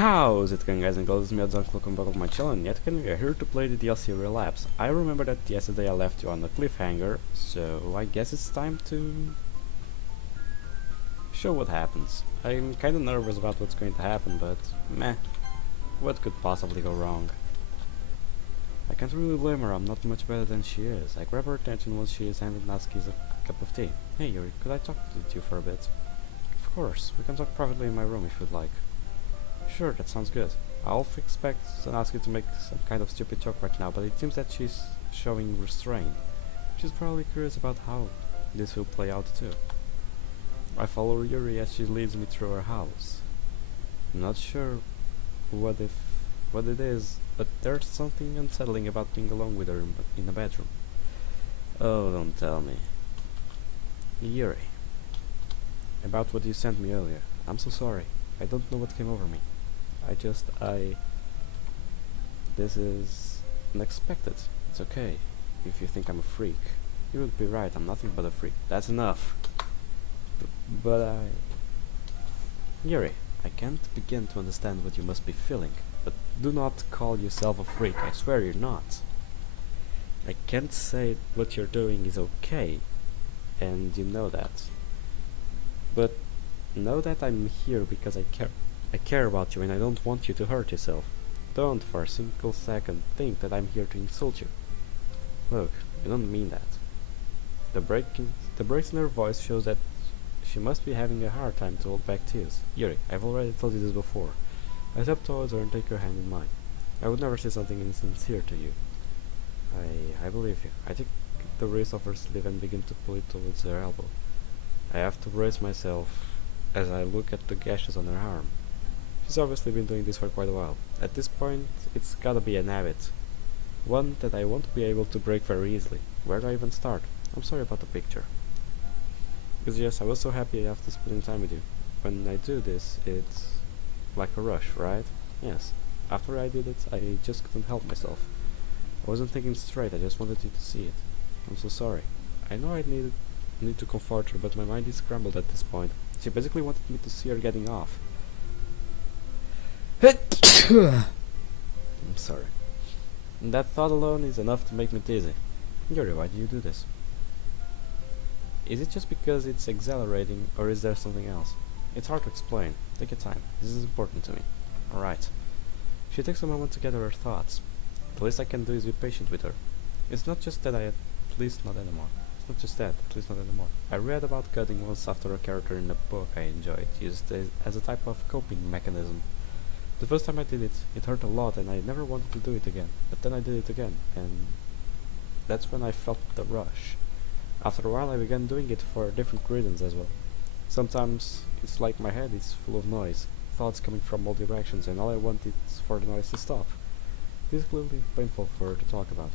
How's it going, guys and girls? It's me, Adon, welcome back to my channel, and yet again we are here to play the DLC Relapse. I remember that yesterday I left you on a cliffhanger, so I guess it's time to show what happens. I'm kinda nervous about what's going to happen, but meh, what could possibly go wrong? I can't really blame her, I'm not much better than she is. I grab her attention once she is handed Natsuki's a cup of tea. Hey Yuri, could I talk to you for a bit? Of course, we can talk privately in my room if you'd like. Sure, that sounds good. I'll expect Natsuki to make some kind of stupid joke right now, but it seems that she's showing restraint. She's probably curious about how this will play out too. I follow Yuri as she leads me through her house. I'm not sure what it is, but there's something unsettling about being alone with her in a bedroom. Oh, don't tell me. Yuri, about what you sent me earlier. I'm so sorry. I don't know what came over me. This is unexpected. It's okay. If you think I'm a freak. You would be right, I'm nothing but a freak. That's enough. Yuri, I can't begin to understand what you must be feeling, but do not call yourself a freak, I swear you're not. I can't say what you're doing is okay, and you know that. But know that I'm here because I care about you and I don't want you to hurt yourself. Don't for a single second think that I'm here to insult you. Look, you don't mean that. The breaks in her voice shows that she must be having a hard time to hold back tears. Yuri, I've already told you this before. I step towards her and take her hand in mine. I would never say something insincere to you. I believe you. I take the wrist off her sleeve and begin to pull it towards her elbow. I have to brace myself as I look at the gashes on her arm. She's obviously been doing this for quite a while. At this point, it's gotta be an habit. One that I won't be able to break very easily. Where do I even start? I'm sorry about the picture. Because yes, I was so happy after spending time with you. When I do this, it's like a rush, right? Yes. After I did it, I just couldn't help myself. I wasn't thinking straight, I just wanted you to see it. I'm so sorry. I know I need to comfort her, but my mind is scrambled at this point. She basically wanted me to see her getting off. I'm sorry. And that thought alone is enough to make me dizzy. Yuri, why do you do this? Is it just because it's exhilarating, or is there something else? It's hard to explain. Take your time. This is important to me. Alright. She takes a moment to gather her thoughts. The least I can do is be patient with her. It's not just that please not anymore. It's not just that, please not anymore. I read about cutting once after a character in a book I enjoyed, used as a type of coping mechanism. The first time I did it, it hurt a lot and I never wanted to do it again. But then I did it again, and that's when I felt the rush. After a while I began doing it for different reasons as well. Sometimes it's like my head is full of noise, thoughts coming from all directions, and all I want is for the noise to stop. This is clearly painful for her to talk about.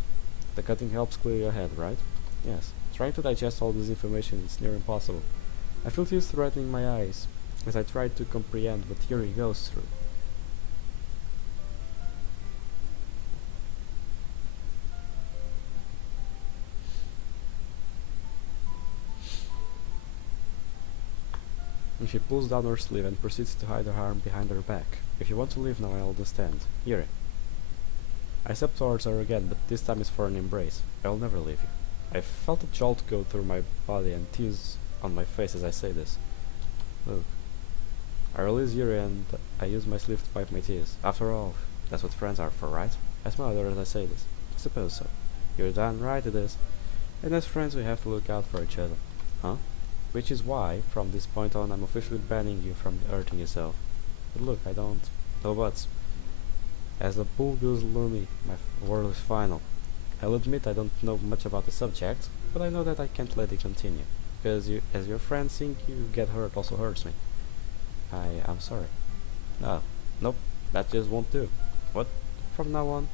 The cutting helps clear your head, right? Yes. Trying to digest all this information is near impossible. I feel tears threatening my eyes as I try to comprehend what Yuri goes through. And she pulls down her sleeve and proceeds to hide her arm behind her back. If you want to leave now, I'll understand. Yuri. I step towards her again, but this time it's for an embrace. I'll never leave you. I felt a jolt go through my body and tears on my face as I say this. Look. I release Yuri and I use my sleeve to wipe my tears. After all, that's what friends are for, right? I smile at her as I say this. I suppose so. You're damn right it is. And as friends we have to look out for each other. Huh? Which is why, from this point on, I'm officially banning you from hurting yourself. But look, I don't... No buts. As the pool goes loony, my world is final. I'll admit I don't know much about the subject, but I know that I can't let it continue. Because as your friend seeing you get hurt also hurts me. I'm sorry. No, nope, that just won't do. What? From now on,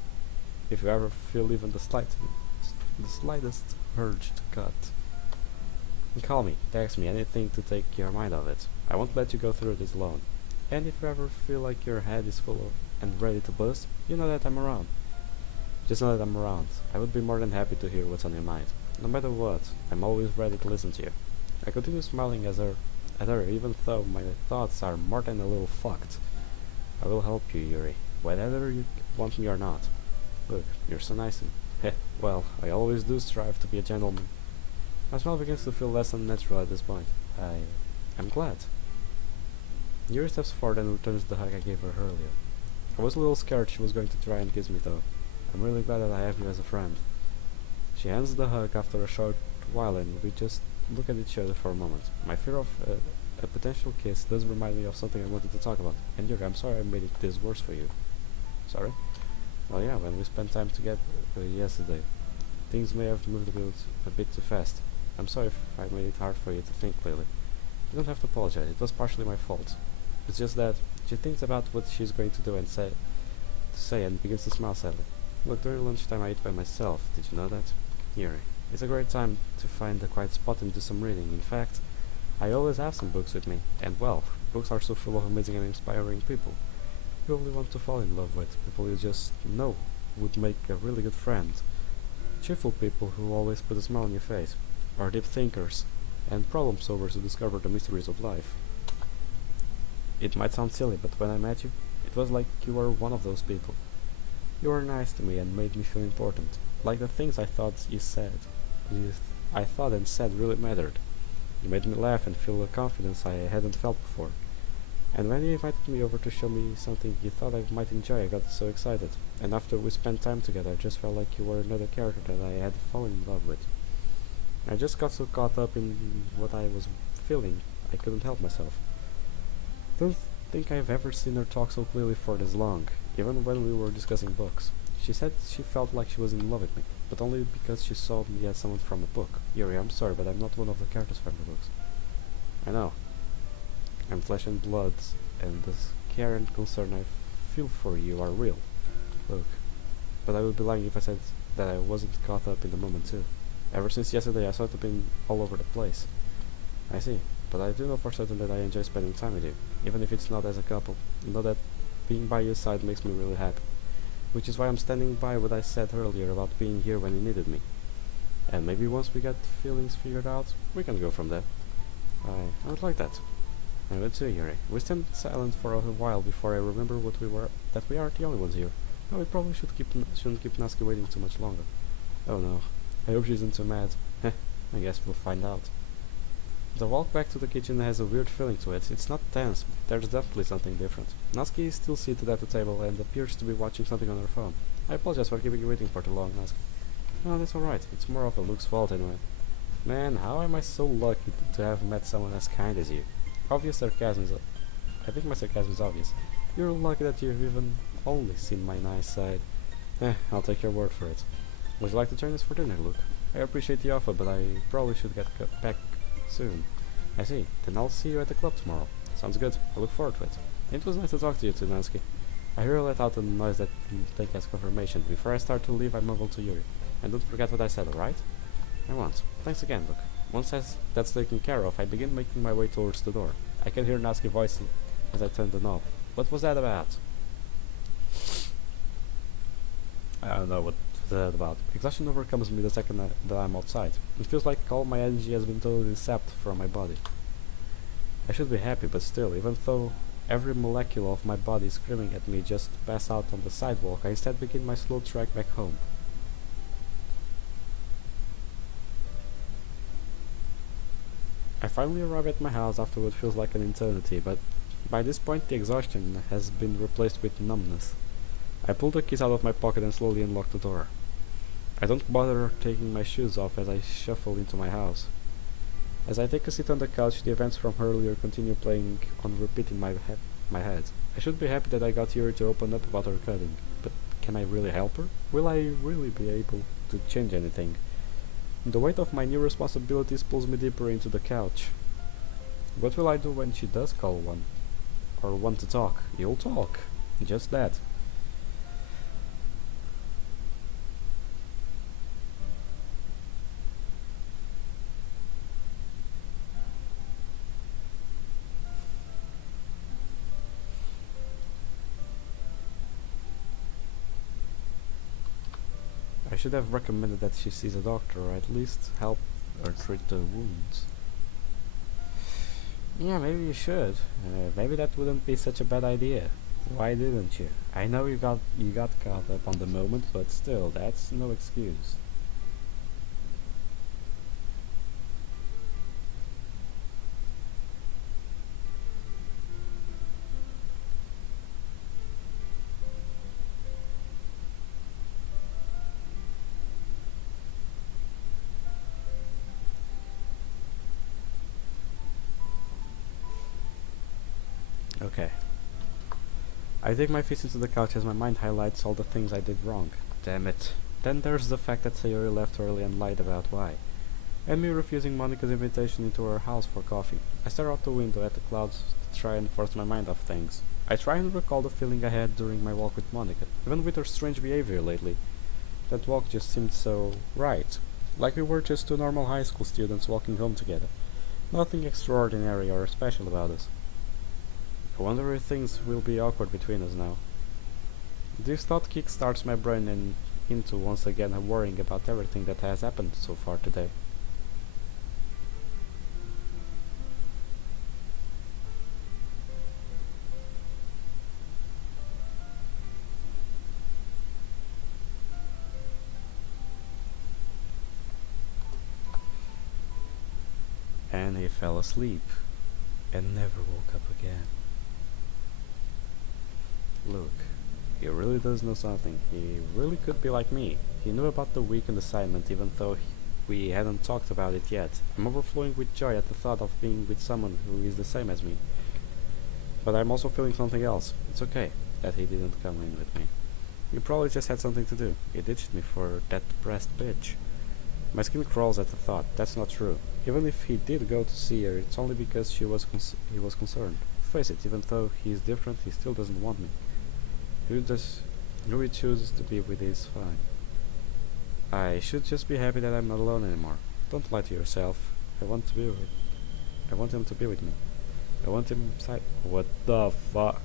if you ever feel even the slightest urge to cut, call me, text me, anything to take your mind off it. I won't let you go through this alone. And if you ever feel like your head is full and ready to burst, you know that I'm around. Just know that I'm around. I would be more than happy to hear what's on your mind. No matter what, I'm always ready to listen to you. I continue smiling at her, even though my thoughts are more than a little fucked. I will help you, Yuri, whether you want me or not. Look, you're so nice and heh, well, I always do strive to be a gentleman. My smile begins to feel less unnatural at this point. I'm glad. Yuri steps forward and returns the hug I gave her earlier. I was a little scared she was going to try and kiss me though. I'm really glad that I have you as a friend. She hands the hug after a short while and we just look at each other for a moment. My fear of a potential kiss does remind me of something I wanted to talk about. And Yuri, I'm sorry I made this worse for you. Sorry? Well, yeah, when we spent time together yesterday, things may have moved a bit too fast. I'm sorry if I made it hard for you to think clearly. You don't have to apologize, it was partially my fault. It's just that she thinks about what she's going to do and say and begins to smile sadly. Look, during lunchtime I eat by myself, did you know that? Yuri, it's a great time to find a quiet spot and do some reading. In fact, I always have some books with me, and well, books are so full of amazing and inspiring people. You only want to fall in love with, people you just know would make a really good friend. Cheerful people who always put a smile on your face, or deep thinkers, and problem solvers who discover the mysteries of life. It might sound silly, but when I met you, it was like you were one of those people. You were nice to me and made me feel important, like the things I thought I thought and said really mattered. You made me laugh and feel a confidence I hadn't felt before. And when you invited me over to show me something you thought I might enjoy, I got so excited. And after we spent time together, I just felt like you were another character that I had fallen in love with. I just got so caught up in what I was feeling, I couldn't help myself. Don't think I've ever seen her talk so clearly for this long, even when we were discussing books. She said she felt like she was in love with me, but only because she saw me as someone from a book. Yuri, I'm sorry, but I'm not one of the characters from the books. I know. I'm flesh and blood, and the care and concern I feel for you are real. Look, but I would be lying if I said that I wasn't caught up in the moment too. Ever since yesterday I sort of been all over the place. I see, but I do know for certain that I enjoy spending time with you, even if it's not as a couple. Know that being by your side makes me really happy. Which is why I'm standing by what I said earlier about being here when you needed me. And maybe once we get feelings figured out, we can go from there. I would like that. I would too, Yuri. We stand silent for a while before I remember that we aren't the only ones here. No, we probably shouldn't keep Natsuki waiting too much longer. Oh no. I hope she isn't too mad. Heh, I guess we'll find out. The walk back to the kitchen has a weird feeling to it. It's not tense, but there's definitely something different. Natsuki is still seated at the table and appears to be watching something on her phone. I apologize for keeping you waiting for too long, Natsuki. No, that's alright. It's more of a Luke's fault anyway. Man, how am I so lucky to have met someone as kind as you? Obvious sarcasm is... I think my sarcasm is obvious. You're lucky that you've even only seen my nice side. I'll take your word for it. Would you like to join us for dinner, Luke? I appreciate the offer, but I probably should get back soon. I see. Then I'll see you at the club tomorrow. Sounds good. I look forward to it. It was nice to talk to you too, Natsuki. I hear let out a noise that you take as confirmation. Before I start to leave, I mumble to Yuri. And don't forget what I said, alright? I won't. Thanks again, Luke. Once that's taken care of, I begin making my way towards the door. I can hear Natsuki's voice as I turn the knob. What was that about? I don't know what that about. Exhaustion overcomes me the second that I'm outside. It feels like all my energy has been totally sapped from my body. I should be happy, but still, even though every molecule of my body is screaming at me just to pass out on the sidewalk, I instead begin my slow trek back home. I finally arrive at my house after what feels like an eternity, but by this point the exhaustion has been replaced with numbness. I pull the keys out of my pocket and slowly unlock the door. I don't bother taking my shoes off as I shuffle into my house. As I take a seat on the couch, the events from earlier continue playing on repeat in my head. I should be happy that I got Yuri to open up about her cutting, but can I really help her? Will I really be able to change anything? The weight of my new responsibilities pulls me deeper into the couch. What will I do when she does call one? Or want to talk? You'll talk. Just that. I should have recommended that she sees a doctor, or at least help her treat the wounds. Yeah, maybe you should. Maybe that wouldn't be such a bad idea. Why didn't you? I know you got caught up on the moment, but still, that's no excuse. Okay. I dig my feet into the couch as my mind highlights all the things I did wrong. Damn it. Then there's the fact that Sayori left early and lied about why. And me refusing Monica's invitation into her house for coffee. I stare out the window at the clouds to try and force my mind off things. I try and recall the feeling I had during my walk with Monica, even with her strange behavior lately. That walk just seemed so right. Like we were just two normal high school students walking home together. Nothing extraordinary or special about us. I wonder if things will be awkward between us now. This thought kickstarts my brain and into once again worrying about everything that has happened so far today. And he fell asleep and never woke up again. Look, he really does know something. He really could be like me. He knew about the weekend assignment even though we hadn't talked about it yet. I'm overflowing with joy at the thought of being with someone who is the same as me. But I'm also feeling something else. It's okay that he didn't come in with me. He probably just had something to do. He ditched me for that depressed bitch. My skin crawls at the thought. That's not true. Even if he did go to see her, it's only because he was concerned. Face it, even though he is different, he still doesn't want me. Who does who he chooses to be with is fine. I should just be happy that I'm not alone anymore. Don't lie to yourself. I want to be with I want him to be with me. I want him inside. What the fuck?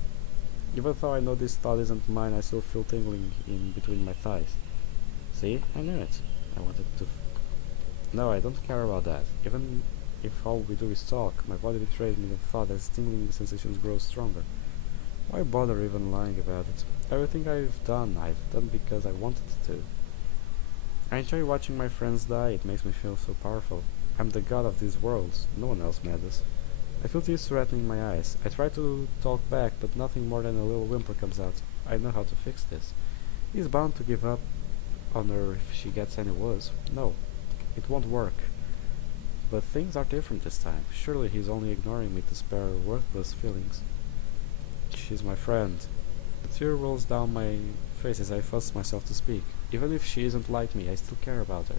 Even though I know this thought isn't mine, I still feel tingling in between my thighs. See? I knew it. I wanted to. No, I don't care about that. Even if all we do is talk, my body betrays me the thought as tingling sensations grow stronger. Why bother even lying about it? Everything I've done because I wanted to. I enjoy watching my friends die, it makes me feel so powerful. I'm the god of these worlds, no one else matters. I feel tears threatening my eyes. I try to talk back, but nothing more than a little whimper comes out. I know how to fix this. He's bound to give up on her if she gets any worse. No, it won't work. But things are different this time. Surely he's only ignoring me to spare worthless feelings. She's my friend. The tear rolls down my face as I force myself to speak. Even if she isn't like me, I still care about her.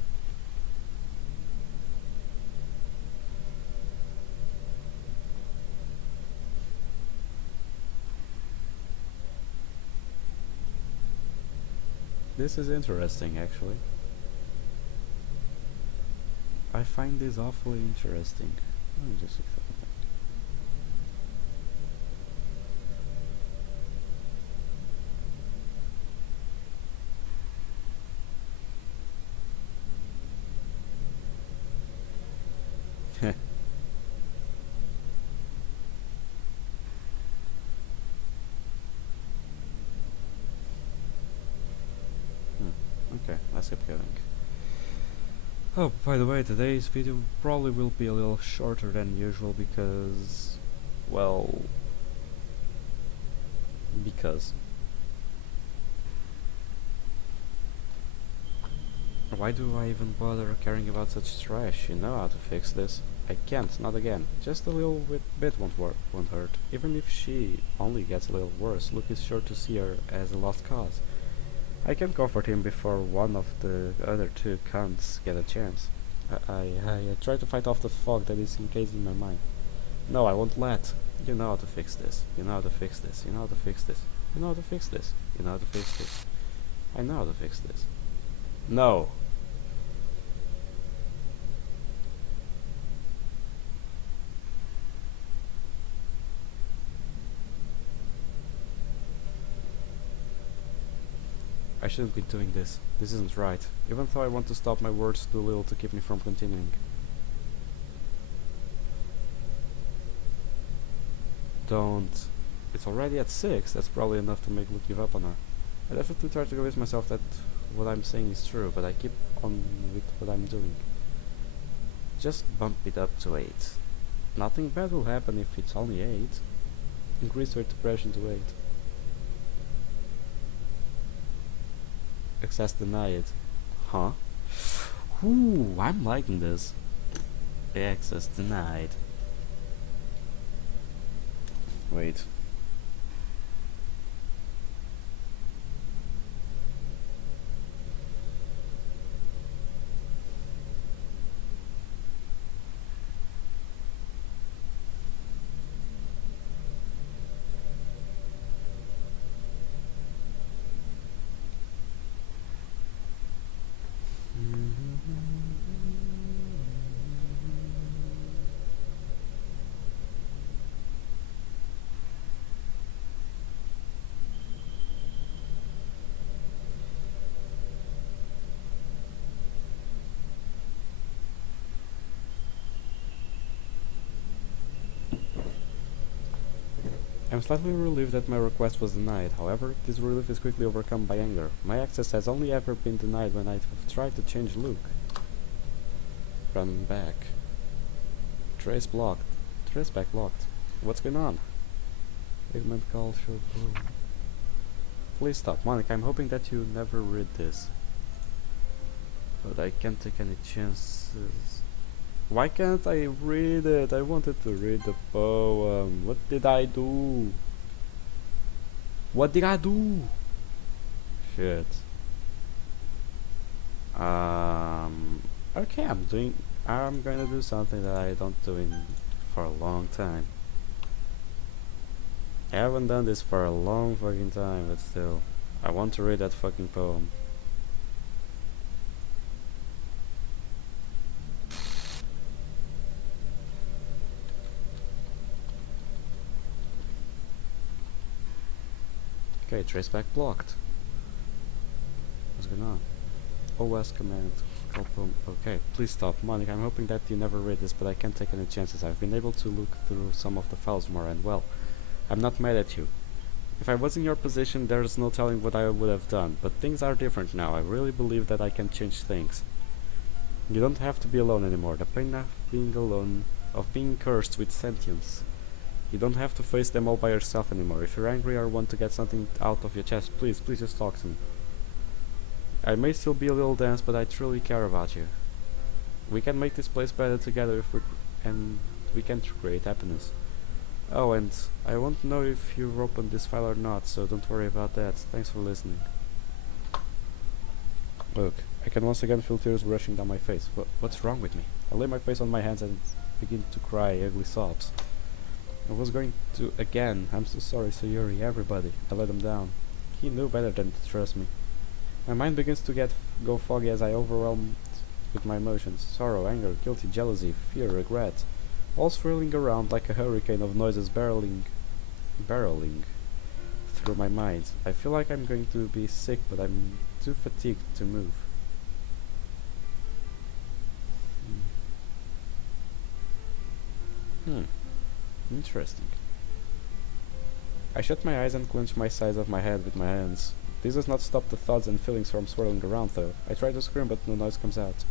This is interesting, actually. I find this awfully interesting. Let me just accept that. Okay, let's keep going. Oh, by the way, today's video probably will be a little shorter than usual because, well, because. Why do I even bother caring about such trash? You know how to fix this. I can't, not again. Just a little bit won't hurt. Even if she only gets a little worse, Luke is sure to see her as a lost cause. I can comfort him before one of the other two cunts get a chance. I try to fight off the fog that is encasing my mind. No, I won't let. You know how to fix this. You know how to fix this. You know how to fix this. You know how to fix this. You know how to fix this. I know how to fix this. No. I shouldn't be doing this. This isn't right. Even though I want to stop, my words do little to keep me from continuing. Don't. It's already at 6, that's probably enough to make Luke give up on her. I definitely try to convince myself that what I'm saying is true, but I keep on with what I'm doing. Just bump it up to 8. Nothing bad will happen if it's only 8. Increase your depression to 8. Access denied. Huh? Ooh, I'm liking this. Access denied. Wait. I'm slightly relieved that my request was denied. However, this relief is quickly overcome by anger. My access has only ever been denied when I have tried to change Luke. Run back. Trace blocked. Trace back locked. What's going on? Pigment call should boom. Please stop, Monica. I'm hoping that you never read this. But I can't take any chances. Why can't I read it? I wanted to read the poem. What did I do? What did I do? Shit. Okay, I'm gonna do something that I don't do for a long time. I haven't done this for a long fucking time, but still. I want to read that fucking poem. Okay, traceback blocked. What's going on? OS command. Call poem. Okay, please stop. Monica, I'm hoping that you never read this, but I can't take any chances. I've been able to look through some of the files more, and well, I'm not mad at you. If I was in your position, there's no telling what I would have done, but things are different now. I really believe that I can change things. You don't have to be alone anymore. The pain of being alone, of being cursed with sentience. You don't have to face them all by yourself anymore. If you're angry or want to get something out of your chest, please just talk to me. I may still be a little dense, but I truly care about you. We can make this place better together and we can create happiness. Oh, and I won't know if you opened this file or not, so don't worry about that. Thanks for listening. Look, I can once again feel tears rushing down my face. What's wrong with me? I lay my face on my hands and begin to cry ugly sobs. I was going to again. I'm so sorry, Sayuri, everybody. I let him down. He knew better than to trust me. My mind begins to go foggy as I overwhelmed with my emotions. Sorrow, anger, guilty, jealousy, fear, regret. All swirling around like a hurricane of noises barreling through my mind. I feel like I'm going to be sick, but I'm too fatigued to move. Interesting. I shut my eyes and clench my sides of my head with my hands. This does not stop the thoughts and feelings from swirling around, though. I try to scream, but no noise comes out.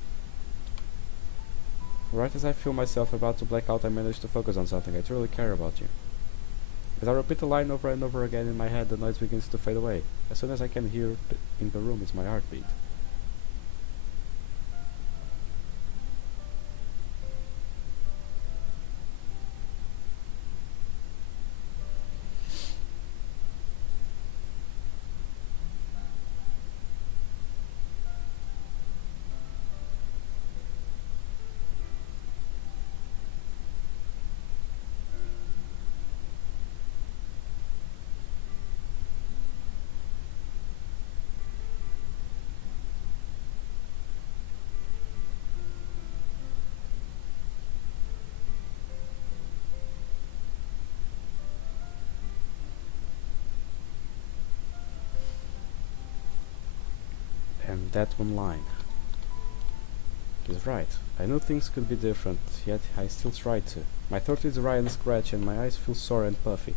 Right as I feel myself about to black out, I manage to focus on something. I truly care about you. As I repeat the line over and over again in my head, the noise begins to fade away. As soon as I can hear in the room is my heartbeat. And that one line. He's right. I knew things could be different, yet I still tried to. My throat is dry and scratchy and my eyes feel sore and puffy.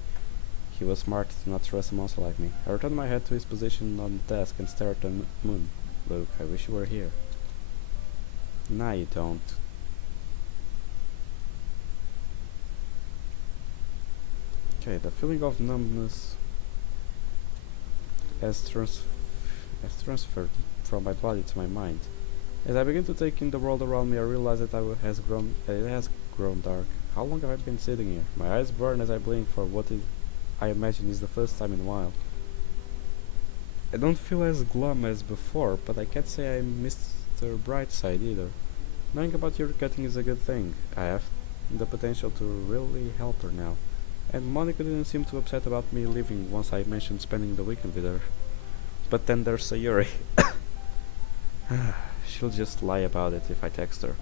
he was smart to not trust a monster like me. I returned my head to his position on the desk and stared at the moon. Luke, I wish you were here. Nah, you don't. Okay, the feeling of numbness has transferred from my body to my mind. As I begin to take in the world around me, I realize that it has grown dark. How long have I been sitting here? My eyes burn as I blink for I imagine is the first time in a while. I don't feel as glum as before, but I can't say I missed the bright side either. Knowing about your cutting is a good thing. I have the potential to really help her now. And Monica didn't seem too upset about me leaving once I mentioned spending the weekend with her. But then there's Sayuri. She'll just lie about it if I text her.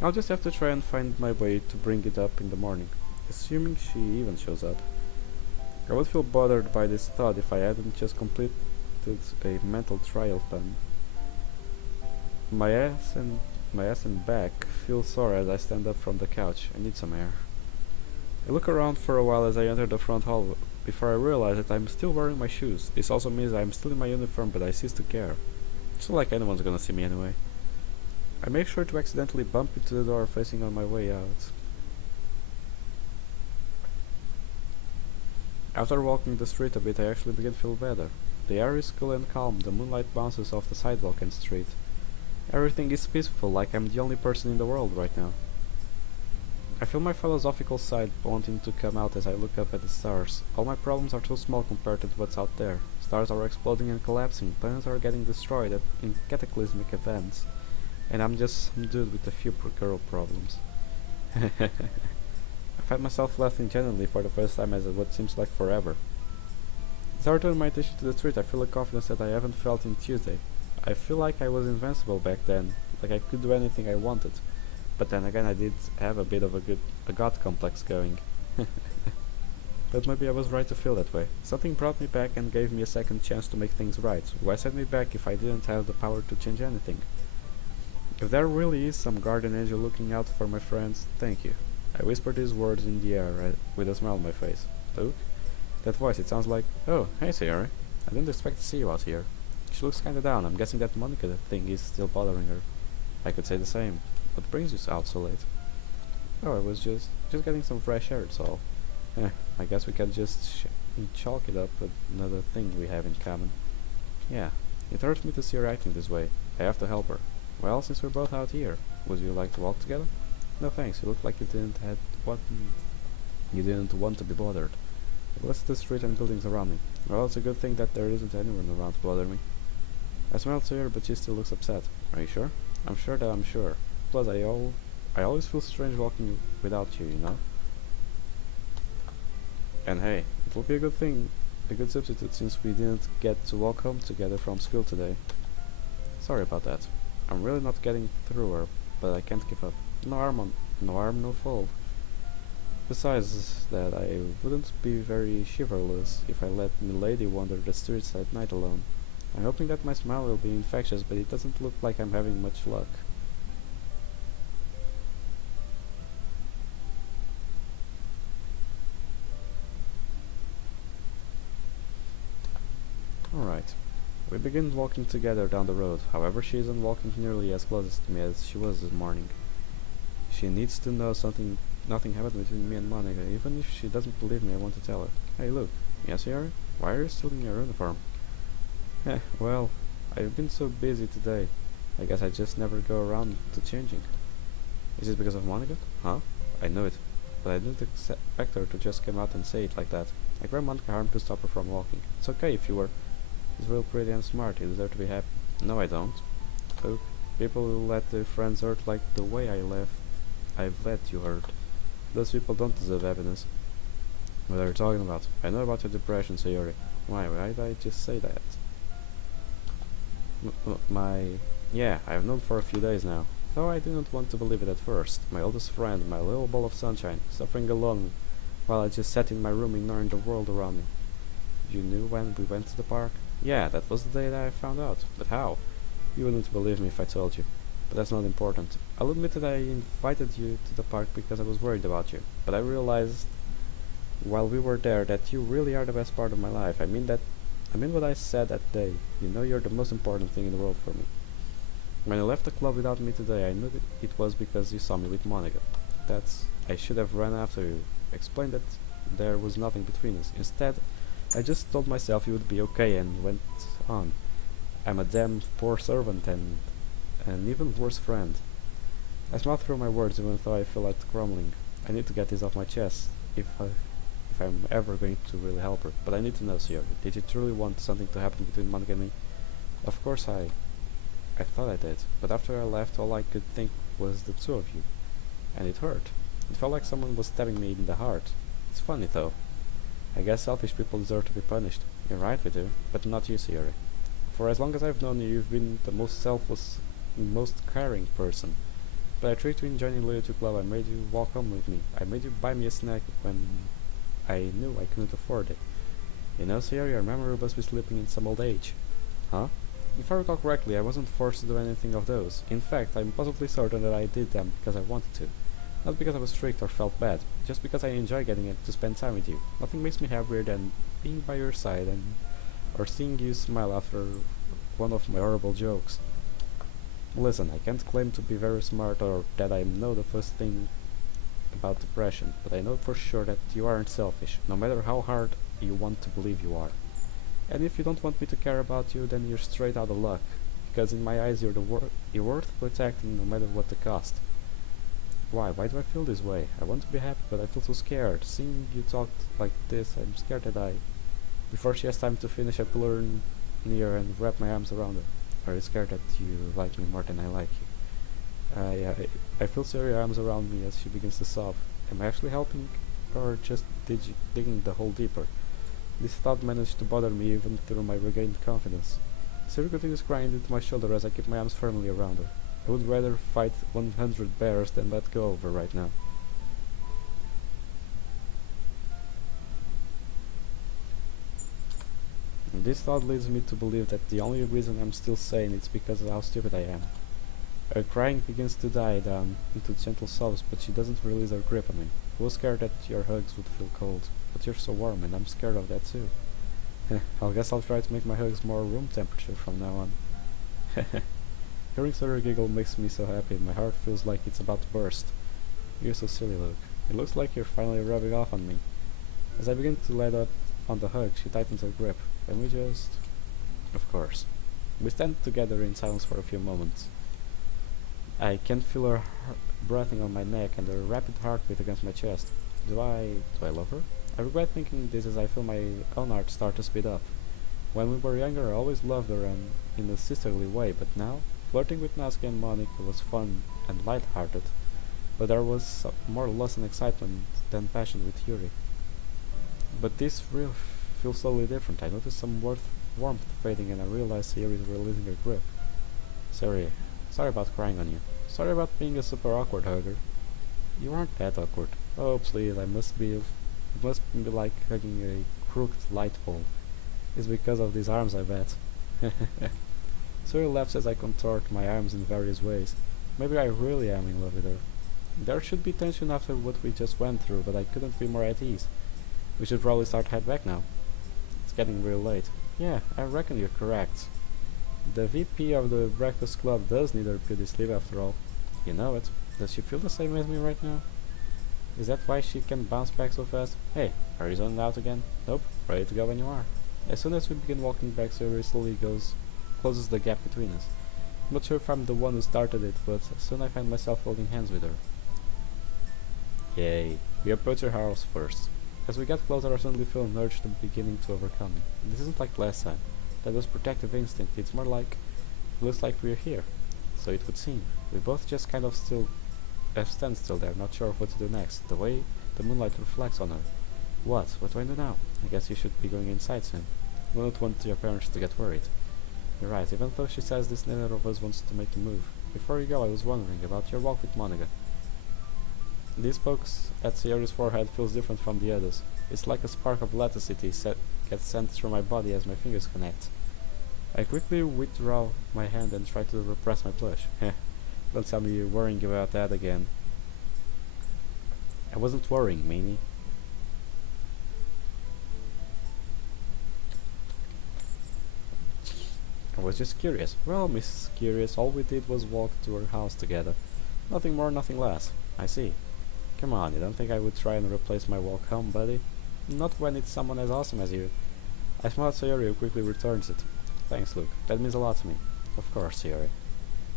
I'll just have to try and find my way to bring it up in the morning, assuming she even shows up. I would feel bothered by this thought if I hadn't just completed a mental triathlon. My ass and back feel sore as I stand up from the couch. I need some air. I look around for a while as I enter the front hall before I realize that I'm still wearing my shoes. This also means I'm still in my uniform, but I cease to care. It's not like anyone's gonna see me anyway. I make sure to accidentally bump into the door facing on my way out. After walking the street a bit, I actually begin to feel better. The air is cool and calm, the moonlight bounces off the sidewalk and street. Everything is peaceful, like I'm the only person in the world right now. I feel my philosophical side wanting to come out as I look up at the stars. All my problems are too small compared to what's out there. Stars are exploding and collapsing, planets are getting destroyed in cataclysmic events, and I'm just some dude with a few girl problems. I find myself laughing genuinely for the first time as what seems like forever. As I return my attention to the street, I feel a confidence that I haven't felt in Tuesday. I feel like I was invincible back then, like I could do anything I wanted. But then again, I did have a bit of a god complex going. But maybe I was right to feel that way. Something brought me back and gave me a second chance to make things right. Why send me back if I didn't have the power to change anything? If there really is some guardian angel looking out for my friends, thank you. I whisper these words in the air with a smile on my face. Luke? That voice, it sounds like, oh, hey Sayuri. I didn't expect to see you out here. She looks kinda down. I'm guessing that Monica thing is still bothering her. I could say the same. What brings you out so late? Oh, I was just getting some fresh air, that's all. I guess we can just chalk it up with another thing we have in common. Yeah, it hurts me to see her acting this way. I have to help her. Well, since we're both out here, would you like to walk together? No thanks, you look like you didn't want to be bothered. What's the street and buildings around me? Well, it's a good thing that there isn't anyone around to bother me. I smiled to her, but she still looks upset. Are you sure? I'm sure that I'm sure. Plus, I always feel strange walking without you, you know? And hey, it will be a good thing, a good substitute since we didn't get to walk home together from school today. Sorry about that. I'm really not getting through her, but I can't give up. No harm, no foul. Besides that, I wouldn't be very chivalrous if I let Milady wander the streets at night alone. I'm hoping that my smile will be infectious, but it doesn't look like I'm having much luck. Alright. We begin walking together down the road. However, she isn't walking nearly as close to me as she was this morning. She needs to know nothing happened between me and Monica. Even if she doesn't believe me, I want to tell her. Hey, look. Yes, Yari? Why are you still in your uniform? Well, I've been so busy today. I guess I just never go around to changing. Is it because of Monica? Huh? I knew it. But I didn't expect her to just come out and say it like that. I grabbed Monica hard to stop her from walking. It's okay if you were. He's real pretty and smart. You deserve to be happy. No, I don't. Look, people who let their friends hurt like the way I've let you hurt. Those people don't deserve happiness. What are you talking about? I know about your depression, Sayori. Why did I just say that? Yeah, I've known for a few days now. Though I didn't want to believe it at first. My oldest friend, my little ball of sunshine, suffering alone while I just sat in my room ignoring the world around me. You knew when we went to the park? Yeah, that was the day that I found out. But how? You wouldn't believe me if I told you. But that's not important. I'll admit that I invited you to the park because I was worried about you. But I realized while we were there that you really are the best part of my life. I mean what I said that day. You know you're the most important thing in the world for me. When you left the club without me today, I knew that it was because you saw me with Monica. That's... I should have run after you, explained that there was nothing between us. Instead, I just told myself you would be okay and went on. I'm a damn poor servant and an even worse friend. I smiled through my words even though I feel like crumbling. I need to get this off my chest if I'm ever going to really help her. But I need to know, Sierra, did you truly want something to happen between Monica and me? Of course I thought I did, but after I left all I could think was the two of you. And it hurt. It felt like someone was stabbing me in the heart. It's funny though. I guess selfish people deserve to be punished. You're right, we do, but not you, Sierra. For as long as I've known you, you've been the most selfless, most caring person. But I tricked you in joining Loyalty Club. I made you walk home with me. I made you buy me a snack when I knew I couldn't afford it. You know, Sierra, your memory must be slipping in some old age. Huh? If I recall correctly, I wasn't forced to do anything of those. In fact, I'm positively certain that I did them because I wanted to. Not because I was strict or felt bad, just because I enjoy getting it to spend time with you. Nothing makes me happier than being by your side and or seeing you smile after one of my horrible jokes. Listen, I can't claim to be very smart or that I know the first thing about depression, but I know for sure that you aren't selfish, no matter how hard you want to believe you are. And if you don't want me to care about you, then you're straight out of luck, because in my eyes you're worth protecting no matter what the cost. Why? Why do I feel this way? I want to be happy, but I feel so scared. Seeing you talk like this, I'm scared that before she has time to finish, I pull her near and wrap my arms around her. Are you scared that you like me more than I like you? I feel Sarah's arms around me as she begins to sob. Am I actually helping, or just digging the hole deeper? This thought managed to bother me even through my regained confidence. Sarah continues crying into my shoulder as I keep my arms firmly around her. I would rather fight 100 bears than let go of her right now. And this thought leads me to believe that the only reason I'm still sane is because of how stupid I am. Her crying begins to die down into gentle sobs, but she doesn't release her grip on me. I was scared that your hugs would feel cold, but you're so warm and I'm scared of that too. I guess I'll try to make my hugs more room temperature from now on. Hearing Sarah giggle makes me so happy and my heart feels like it's about to burst. You're so silly, Luke. It looks like you're finally rubbing off on me. As I begin to let up on the hug, she tightens her grip, and we just... Of course. We stand together in silence for a few moments. I can feel her breathing on my neck and her rapid heartbeat against my chest. Do I love her? I regret thinking this as I feel my own heart start to speed up. When we were younger, I always loved her and in a sisterly way, but now, flirting with Nazca and Monica was fun and light-hearted, but there was more lust and excitement than passion with Yuri. But this feels totally different. I notice some warmth fading and I realize Yuri is releasing her grip. Sorry about crying on you. Sorry about being a super awkward hugger. You aren't that awkward. Oh please, it must be like hugging a crooked light pole. It's because of these arms, I bet. Cyril laughs as I contort my arms in various ways. Maybe I really am in love with her. There should be tension after what we just went through, but I couldn't be more at ease. We should probably start head back now. It's getting real late. Yeah, I reckon you're correct. The VP of the Breakfast Club does need her beauty sleep after all. You know it. Does she feel the same as me right now? Is that why she can bounce back so fast? Hey, are you zoned out again? Nope, ready to go when you are. As soon as we begin walking back, Siri slowly closes the gap between us. I'm not sure if I'm the one who started it, but soon I find myself holding hands with her. Yay. We approach her house first. As we get closer, I suddenly feel an urge to beginning to overcome me. This isn't like last time. That was protective instinct. It's more like, it looks like we're here. So it would seem. We both just kind of stand still there, not sure what to do next. The way the moonlight reflects on her. What do I do now? I guess you should be going inside soon. We don't want your parents to get worried. You're right, even though she says this, neither of us wants to make a move. Before you go, I was wondering about your walk with Monica. These pokes at Sierra's forehead feels different from the others. It's like a spark of electricity gets sent through my body as my fingers connect. I quickly withdraw my hand and try to repress my blush. Don't tell me you're worrying about that again. I wasn't worrying, Meanie. I was just curious. Well, Miss Curious, all we did was walk to her house together. Nothing more, nothing less. I see. Come on, you don't think I would try and replace my walk home, buddy? Not when it's someone as awesome as you. I smile at Sayori, who quickly returns it. Thanks, Luke. That means a lot to me. Of course, Sayori.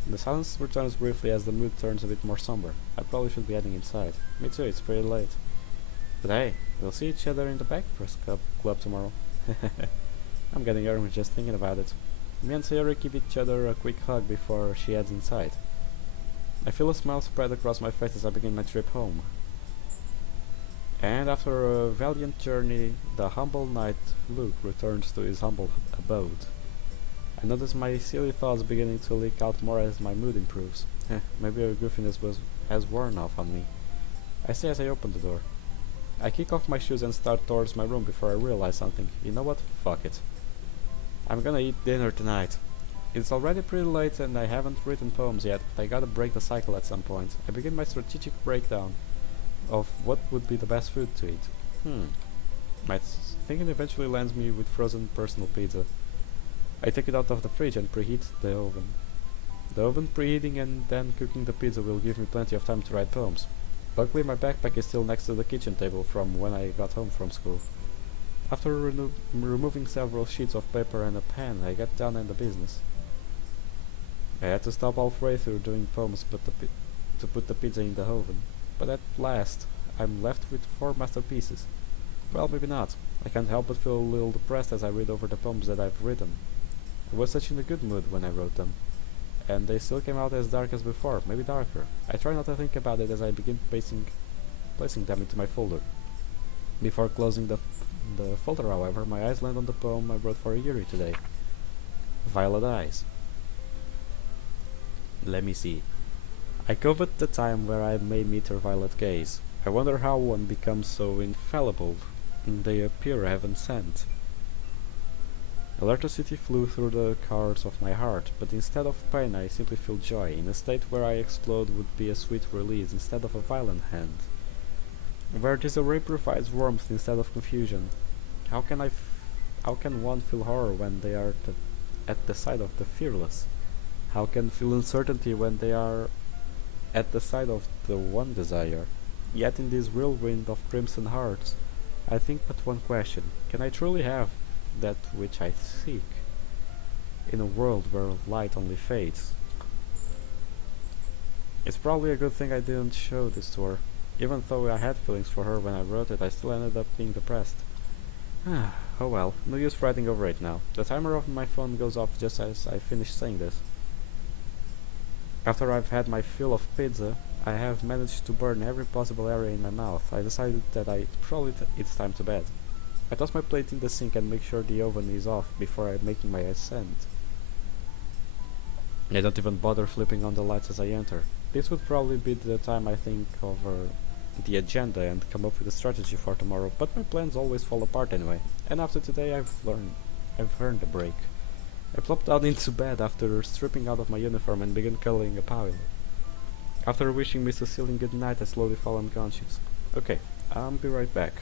The silence returns briefly as the mood turns a bit more somber. I probably should be heading inside. Me too, it's pretty late. But hey, we'll see each other in the Breakfast Club tomorrow. I'm getting orange just thinking about it. Me and Sayori give each other a quick hug before she heads inside. I feel a smile spread across my face as I begin my trip home. And after a valiant journey, the humble knight Luke returns to his humble abode. I notice my silly thoughts beginning to leak out more as my mood improves. Maybe her goofiness has worn off on me. I say as I open the door. I kick off my shoes and start towards my room before I realize something. You know what? Fuck it. I'm gonna eat dinner tonight. It's already pretty late and I haven't written poems yet, but I gotta break the cycle at some point. I begin my strategic breakdown of what would be the best food to eat. My thinking eventually lands me with frozen personal pizza. I take it out of the fridge and preheat the oven. The oven preheating and then cooking the pizza will give me plenty of time to write poems. Luckily my backpack is still next to the kitchen table from when I got home from school. After removing several sheets of paper and a pen, I get down in the business. I had to stop halfway through doing poems to put the pizza in the oven, but at last I'm left with 4 masterpieces. Well, maybe not. I can't help but feel a little depressed as I read over the poems that I've written. I was such in a good mood when I wrote them, and they still came out as dark as before, maybe darker. I try not to think about it as I begin placing them into my folder. Before closing the folder, however, my eyes land on the poem I wrote for Yuri today. Violet Eyes. Let me see. I covet the time where I may meet her violet gaze. I wonder how one becomes so infallible they appear heaven sent. Electricity flew through the chords of my heart, but instead of pain I simply feel joy. In a state where I explode would be a sweet release instead of a violent hand. Where disarray provides warmth instead of confusion. How can one feel horror when they are at the side of the fearless? How can feel uncertainty when they are at the side of the one desire? Yet in this whirlwind of crimson hearts, I think but one question. Can I truly have that which I seek? In a world where light only fades. It's probably a good thing I didn't show this to her. Even though I had feelings for her when I wrote it, I still ended up being depressed. Oh well, no use writing over it now. The timer of my phone goes off just as I finish saying this. After I've had my fill of pizza, I have managed to burn every possible area in my mouth. I decided that it's time to bed. I toss my plate in the sink and make sure the oven is off before making my ascent. I don't even bother flipping on the lights as I enter. This would probably be the time I think over the agenda and come up with a strategy for tomorrow, but my plans always fall apart anyway, and after today I've earned a break. I plopped down into bed after stripping out of my uniform and began cuddling a pillow. After wishing Miss Cecilia good night, I slowly fall unconscious. Okay, I'll be right back.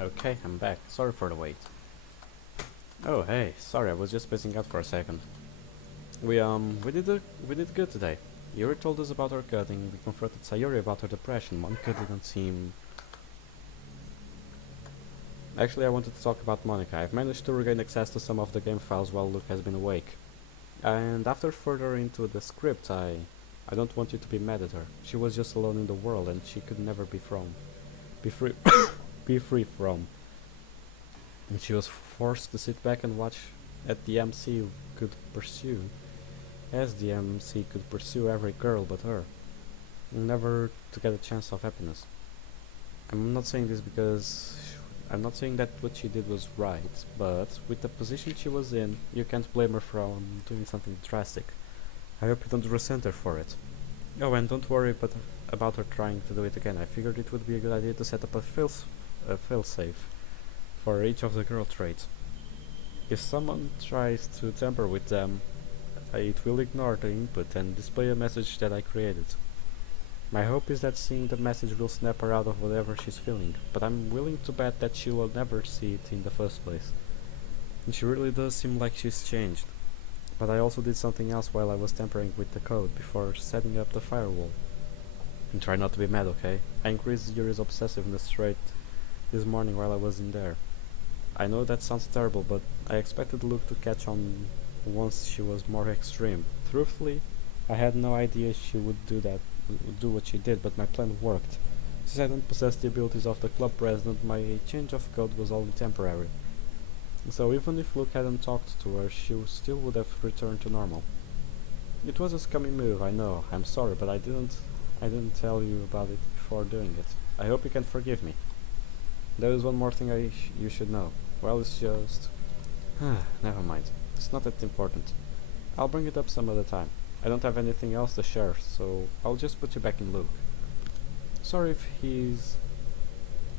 Okay, I'm back. Sorry for the wait. Oh, hey, sorry, I was just spacing out for a second. We did good today. Yuri told us about her cutting, we confronted Sayuri about her depression. Monica didn't seem... Actually, I wanted to talk about Monica. I've managed to regain access to some of the game files while Luke has been awake. And after further into the script, I don't want you to be mad at her. She was just alone in the world and she could never be free be free from. And she was forced to sit back and watch at the MC could pursue as the MC could pursue every girl but her, never to get a chance of happiness. I'm not saying this because I'm not saying that what she did was right, but with the position she was in, you can't blame her for doing something drastic. I hope you don't resent her for it. Oh, and don't worry about her trying to do it again. I figured it would be a good idea to set up a failsafe for each of the girl traits. If someone tries to tamper with them, it will ignore the input and display a message that I created. My hope is that seeing the message will snap her out of whatever she's feeling, but I'm willing to bet that she will never see it in the first place. And she really does seem like she's changed. But I also did something else while I was tampering with the code before setting up the firewall. And try not to be mad, okay? I increased Yuri's obsessiveness rate this morning while I was in there. I know that sounds terrible, but I expected Luke to catch on once she was more extreme. Truthfully, I had no idea she would do what she did, but my plan worked. Since I don't possess the abilities of the club president, my change of code was only temporary. So even if Luke hadn't talked to her, she still would have returned to normal. It was a scummy move, I know. I'm sorry, but I didn't tell you about it before doing it. I hope you can forgive me. There is one more thing you should know. Well, it's just... never mind. It's not that important. I'll bring it up some other time. I don't have anything else to share, so I'll just put you back in Luke. Sorry if he's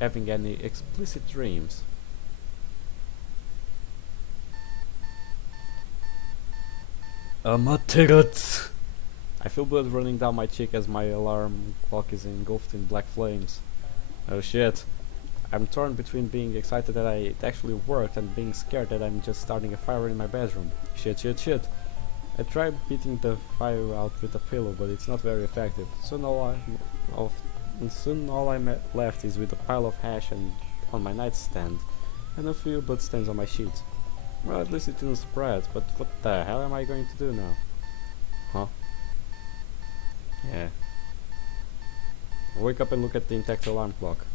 having any explicit dreams. Amaterasu! I feel blood running down my cheek as my alarm clock is engulfed in black flames. Oh shit. I'm torn between being excited that it actually worked and being scared that I'm just starting a fire in my bedroom. Shit. I tried beating the fire out with a pillow, but it's not very effective. Soon all I'm left is with a pile of hash on my nightstand and a few bloodstains on my sheets. Well, at least it didn't spread, but what the hell am I going to do now? Huh? Yeah. I wake up and look at the intact alarm clock.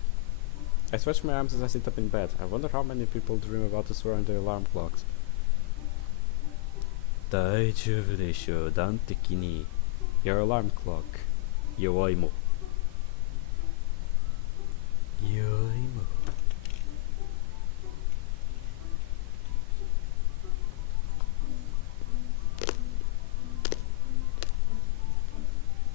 I stretch my arms as I sit up in bed. I wonder how many people dream about the swear on their alarm clocks. 大丈夫でしょう、端的に。Your alarm clock. 弱いも。弱いも。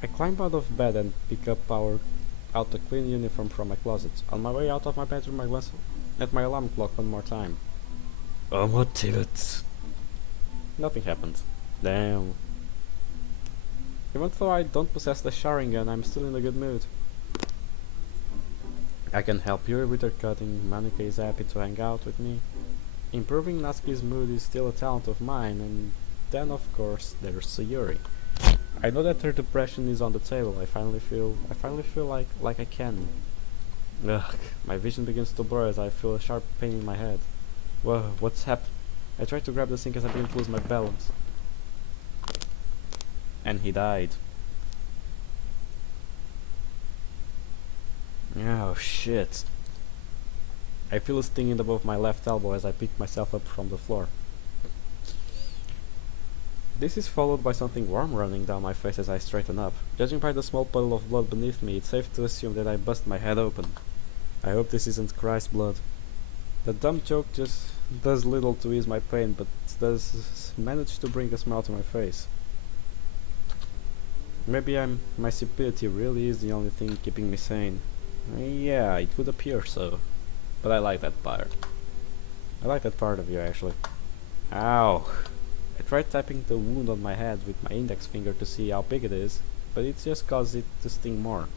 I climb out of bed and pick up out a clean uniform from my closet. On my way out of my bedroom, I glance at my alarm clock one more time. Amaterasu. Nothing happened. Damn. Even though I don't possess the Sharingan, I'm still in a good mood. I can help Yuri with her cutting, Monica is happy to hang out with me. Improving Natsuki's mood is still a talent of mine, and then of course there's Sayuri. I know that her depression is on the table. I finally feel like I can. Ugh, my vision begins to blur as I feel a sharp pain in my head. Whoa, what's happened? I tried to grab the sink as I begin to lose my balance. And he died. Oh shit. I feel a sting in above my left elbow as I pick myself up from the floor. This is followed by something warm running down my face as I straighten up. Judging by the small puddle of blood beneath me, it's safe to assume that I bust my head open. I hope this isn't Christ's blood. The dumb joke just does little to ease my pain, but does manage to bring a smile to my face. Maybe my stupidity really is the only thing keeping me sane. Yeah, it would appear so. But I like that part. I like that part of you, actually. Ow! I tried tapping the wound on my head with my index finger to see how big it is, but it just caused it to sting more.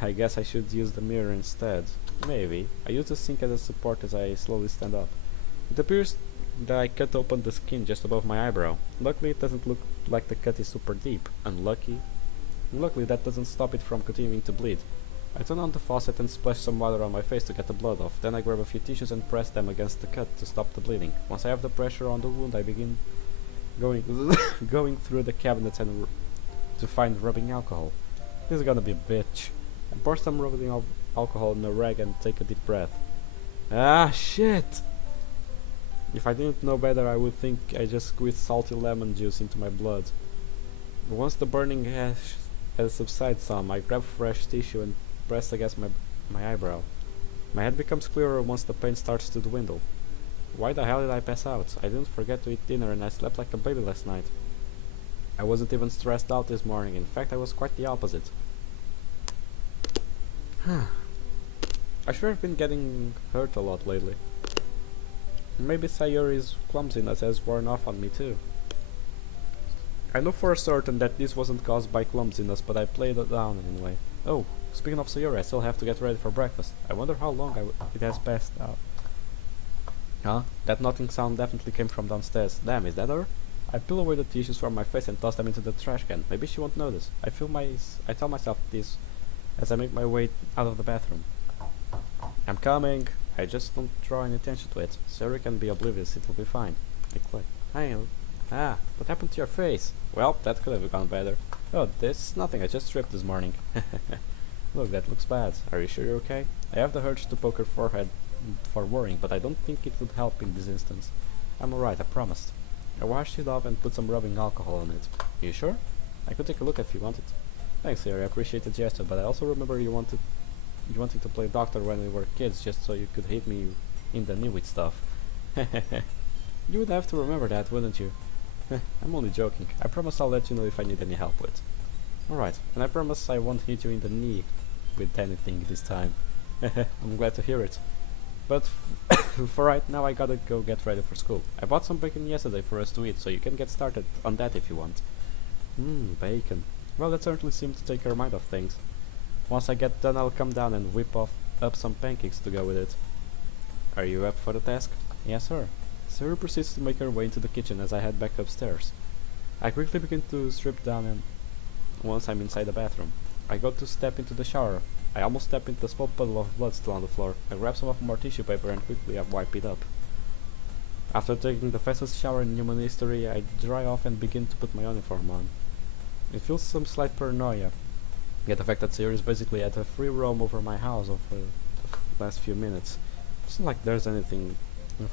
I guess I should use the mirror instead. Maybe. I use the sink as a support as I slowly stand up. It appears that I cut open the skin just above my eyebrow. Luckily it doesn't look like the cut is super deep. Luckily that doesn't stop it from continuing to bleed. I turn on the faucet and splash some water on my face to get the blood off. Then I grab a few tissues and press them against the cut to stop the bleeding. Once I have the pressure on the wound, I begin going going through the cabinets and to find rubbing alcohol. This is gonna be a bitch. I pour some rubbing alcohol in a rag and take a deep breath. Ah, shit! If I didn't know better, I would think I just squeezed salty lemon juice into my blood. But once the burning has subsided some, I grab fresh tissue and press against my eyebrow. My head becomes clearer once the pain starts to dwindle. Why the hell did I pass out? I didn't forget to eat dinner and I slept like a baby last night. I wasn't even stressed out this morning. In fact, I was quite the opposite. I sure have been getting hurt a lot lately. Maybe Sayori's clumsiness has worn off on me too. I know for certain that this wasn't caused by clumsiness, but I played it down anyway. Oh, speaking of Sayori, I still have to get ready for breakfast. I wonder how long it has passed out. Huh? That knocking sound definitely came from downstairs. Damn, is that her? I peel away the tissues from my face and toss them into the trash can. Maybe she won't notice. I tell myself this as I make my way out of the bathroom. I'm coming. I just don't draw any attention to it. Sayori can be oblivious, it'll be fine. I click. Hi. What happened to your face? Well, that could have gone better. Oh, this is nothing, I just tripped this morning. Look, that looks bad. Are you sure you're okay? I have the urge to poke her forehead for worrying, but I don't think it would help in this instance. I'm alright, I promised. I washed it off and put some rubbing alcohol on it. You sure? I could take a look if you wanted. Thanks, Sayori, I appreciate the gesture, but I also remember you wanted to play doctor when we were kids just so you could hit me in the knee with stuff. You would have to remember that, wouldn't you? I'm only joking. I promise I'll let you know if I need any help with. Alright, and I promise I won't hit you in the knee with anything this time. I'm glad to hear it. But for right now I gotta go get ready for school. I bought some bacon yesterday for us to eat, so you can get started on that if you want. Bacon. Well, that certainly seems to take your mind off things. Once I get done, I'll come down and whip up some pancakes to go with it. Are you up for the task? Yes, sir. Sarah proceeds to make her way into the kitchen as I head back upstairs. I quickly begin to strip down and once I'm inside the bathroom, I go to step into the shower. I almost step into the small puddle of blood still on the floor. I grab some more tissue paper and quickly wipe it up. After taking the fastest shower in human history, I dry off and begin to put my uniform on. It feels some slight paranoia, yet the fact that Sayori is basically at a free roam over my house over the last few minutes. It's not like there's anything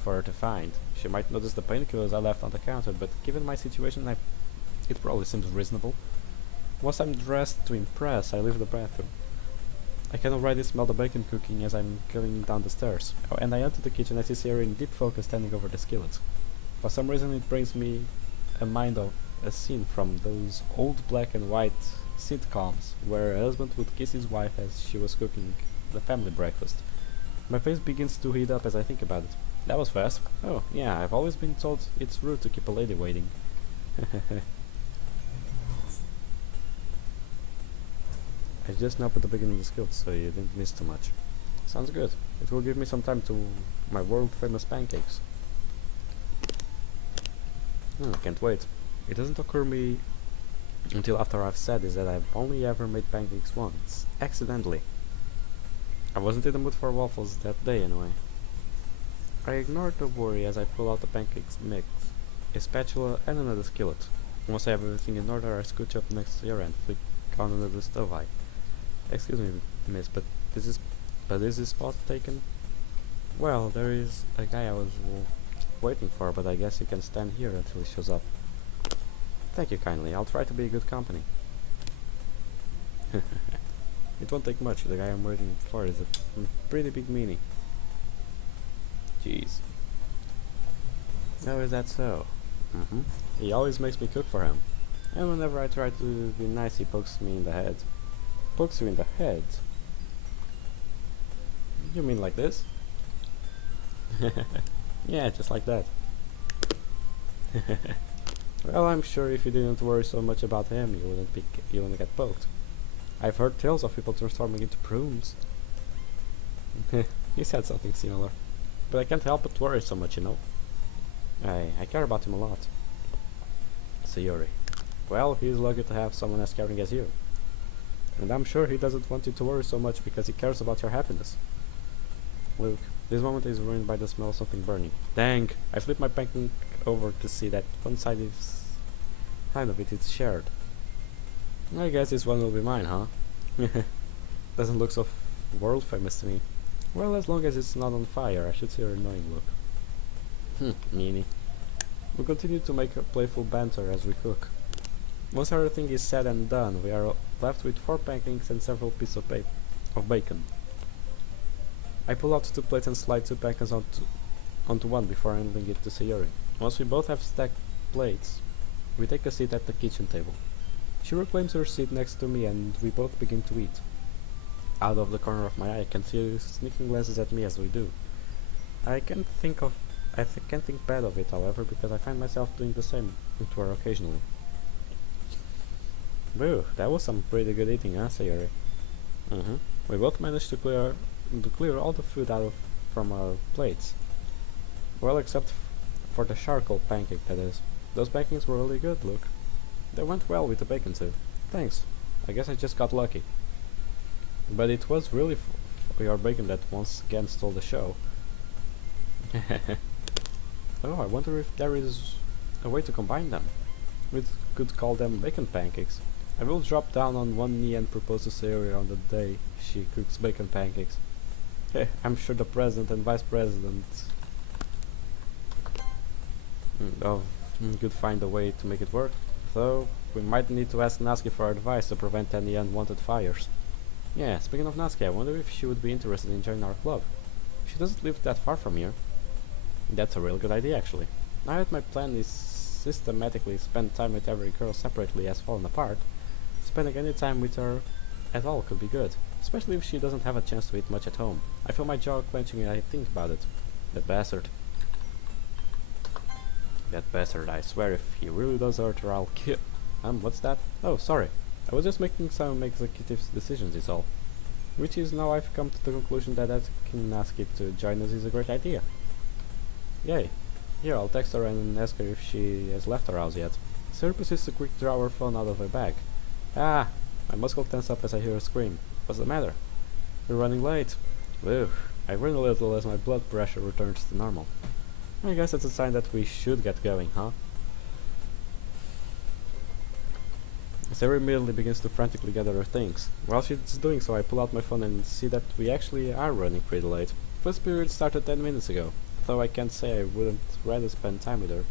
for her to find. She might notice the painkillers I left on the counter, but given my situation, it probably seems reasonable. Once I'm dressed to impress, I leave the bathroom. I can already smell the bacon cooking as I'm going down the stairs. Oh, and I enter the kitchen and see Sayori in deep focus standing over the skillet. For some reason it brings me a mind of a scene from those old black and white sitcoms where a husband would kiss his wife as she was cooking the family breakfast. My face begins to heat up as I think about it. That was fast. Oh, yeah, I've always been told it's rude to keep a lady waiting. I just now put the bacon in the skillet, so you didn't miss too much. Sounds good. It will give me some time to my world-famous pancakes. Can't wait. It doesn't occur to me until after I've said this that I've only ever made pancakes once. Accidentally. I wasn't in the mood for waffles that day anyway. I ignore the worry as I pull out the pancakes mix, a spatula and another skillet. Once I have everything in order, I scooch up next to your end, flick on another stove eye. Excuse me, miss, but is this spot taken? Well, there is a guy I was waiting for, but I guess you can stand here until he shows up. Thank you kindly, I'll try to be a good company. It won't take much, the guy I'm waiting for is a pretty big meanie. Jeez. Oh, is that so? He always makes me cook for him. And whenever I try to be nice, he pokes me in the head. Pokes you in the head? You mean like this? Yeah, just like that. Well, I'm sure if you didn't worry so much about him, you wouldn't get poked. I've heard tales of people transforming into prunes. He said something similar. But I can't help but worry so much, you know. I care about him a lot. Sayori. Well, he's lucky to have someone as caring as you. And I'm sure he doesn't want you to worry so much because he cares about your happiness. Luke, this moment is ruined by the smell of something burning. Dang! I flipped my pancake over to see that one side of it is shared. I guess this one will be mine, huh? Doesn't look so world famous to me. Well, as long as it's not on fire, I should see your annoying look. Meanie. We continue to make a playful banter as we cook. Once everything is said and done, we are left with 4 pancakes and several pieces of bacon. I pull out 2 plates and slide 2 pancakes onto one before handing it to Sayori. Once we both have stacked plates, we take a seat at the kitchen table. She reclaims her seat next to me and we both begin to eat. Out of the corner of my eye I can see her sneaking glances at me as we do. I can't think bad of it, however, because I find myself doing the same to her occasionally. Boo, that was some pretty good eating, huh, Sayori? We both managed to clear all the food from our plates. Well, except for the charcoal pancake, that is. Those pancakes were really good, look. They went well with the bacon too. Thanks. I guess I just got lucky. But it was really your bacon that once again stole the show. Oh, I wonder if there is a way to combine them. We could call them bacon pancakes. I will drop down on one knee and propose to Sayori on the day she cooks bacon pancakes. I'm sure the president and vice president could find a way to make it work, though we might need to ask Natsuki for advice to prevent any unwanted fires. Yeah, speaking of Natsuki, I wonder if she would be interested in joining our club. She doesn't live that far from here. That's a real good idea, actually. Now that my plan is systematically spend time with every girl separately has fallen apart, spending any time with her at all could be good, especially if she doesn't have a chance to eat much at home. I feel my jaw clenching and I think about it. That bastard. That bastard, I swear if he really does hurt her, I'll kill. What's that? Oh, sorry. I was just making some executive decisions is all. Which is now I've come to the conclusion that asking Natsuki to join us is a great idea. Yay. Here, I'll text her and ask her if she has left her house yet. Sarah proceeds to quick draw her phone out of her bag. Ah! My muscle tense up as I hear her scream. What's the matter? We're running late. Ugh. I run a little as my blood pressure returns to normal. I guess that's a sign that we should get going, huh? Sarah immediately begins to frantically gather her things. While she's doing so, I pull out my phone and see that we actually are running pretty late. First period started 10 minutes ago, though I can't say I wouldn't rather spend time with her.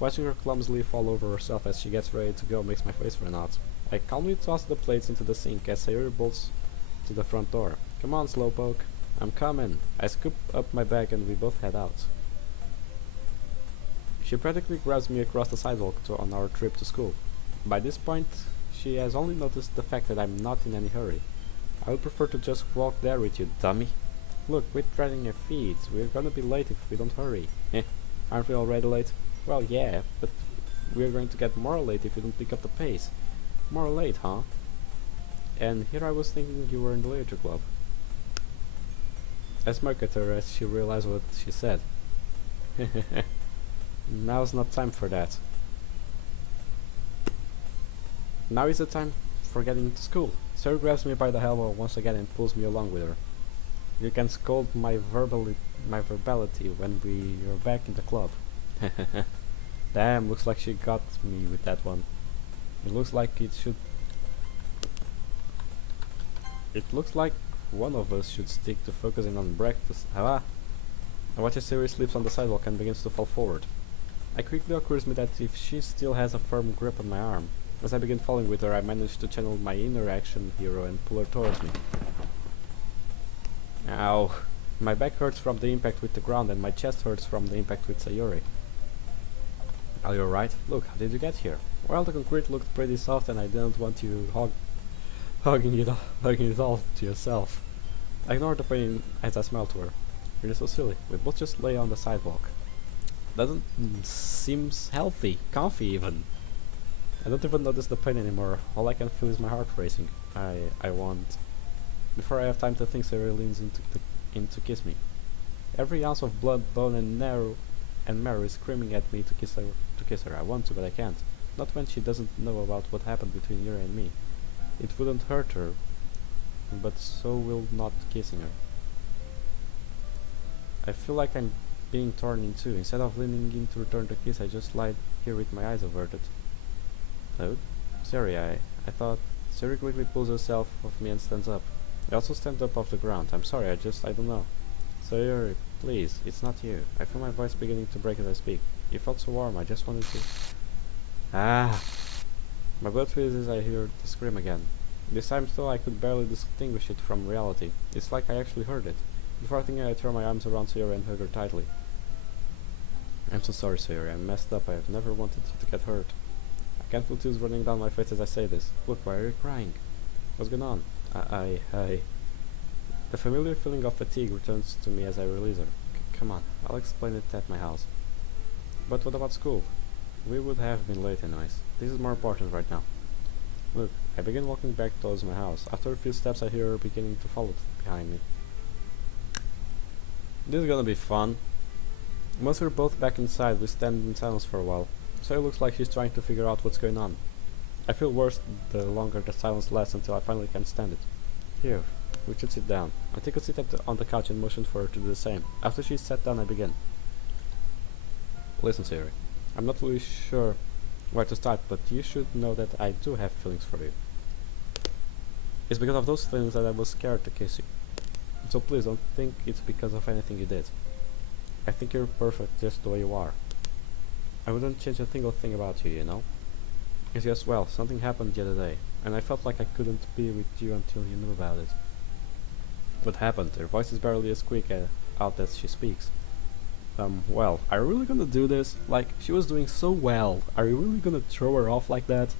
Watching her clumsily fall over herself as she gets ready to go makes my face run out. I calmly toss the plates into the sink as Sayori bolts to the front door. Come on, slowpoke. I'm coming. I scoop up my bag and we both head out. She practically grabs me across the sidewalk on our trip to school. By this point, she has only noticed the fact that I'm not in any hurry. I would prefer to just walk there with you, dummy. Look, quit dragging your feet. We're gonna be late if we don't hurry. Aren't we already late? Well, yeah, but we're going to get more late if we don't pick up the pace. More late, huh? And here I was thinking you were in the literature club. I smirk at her as she realized what she said. Now's not time for that. Now is the time for getting to school. Sarah grabs me by the elbow once again and pulls me along with her. You can scold my verbality when we are back in the club. Damn, looks like she got me with that one. It looks like one of us should stick to focusing on breakfast. I watch as Siri slips on the sidewalk and begins to fall forward. It quickly occurs me that if she still has a firm grip on my arm, as I begin falling with her, I manage to channel my inner action hero and pull her towards me. Ow. My back hurts from the impact with the ground and my chest hurts from the impact with Sayori. Are you alright? Look, how did you get here? Well, the concrete looked pretty soft and I didn't want you hugging it all to yourself. I ignored the pain as I smiled to her. You're so silly. We both just lay on the sidewalk. Doesn't seem healthy, comfy even. I don't even notice the pain anymore. All I can feel is my heart racing. I want. Before I have time to think, Sarah leans in to kiss me. Every ounce of blood, bone, and marrow is screaming at me to kiss her. To kiss her, I want to, but I can't. Not when she doesn't know about what happened between Yuri and me. It wouldn't hurt her, but so will not kissing her. I feel like I'm being torn in two. Instead of leaning in to return the kiss, I just lie here with my eyes averted. Oh, sorry, I thought. Siri quickly pulls herself off me and stands up. I also stand up off the ground. I'm sorry, I don't know. Sayuri, please, it's not you. I feel my voice beginning to break as I speak. You felt so warm, I just wanted to... Ah! My blood freezes as I hear the scream again. This time still I could barely distinguish it from reality. It's like I actually heard it. Before thinking, I throw my arms around Sayuri and hug her tightly. I'm so sorry, Sayuri. I messed up. I've never wanted you to get hurt. I can feel tears running down my face as I say this. Look, why are you crying? What's going on? I... The familiar feeling of fatigue returns to me as I release her. Come on, I'll explain it at my house. But what about school? We would have been late anyways. This is more important right now. Look, I begin walking back towards my house. After a few steps I hear her beginning to follow behind me. This is gonna be fun. Once we're both back inside, we stand in silence for a while. So it looks like she's trying to figure out what's going on. I feel worse the longer the silence lasts until I finally can't stand it. Here, we should sit down. I take a seat on the couch and motion for her to do the same. After she's sat down, I begin. Listen, Siri. I'm not really sure where to start, but you should know that I do have feelings for you. It's because of those feelings that I was scared to kiss you. So please don't think it's because of anything you did. I think you're perfect just the way you are. I wouldn't change a single thing about you, you know? It's just, well, something happened the other day, and I felt like I couldn't be with you until you knew about it. What happened? Her voice is barely a squeak out as she speaks. Well, are you really gonna do this? Like, she was doing so well. Are you really gonna throw her off like that?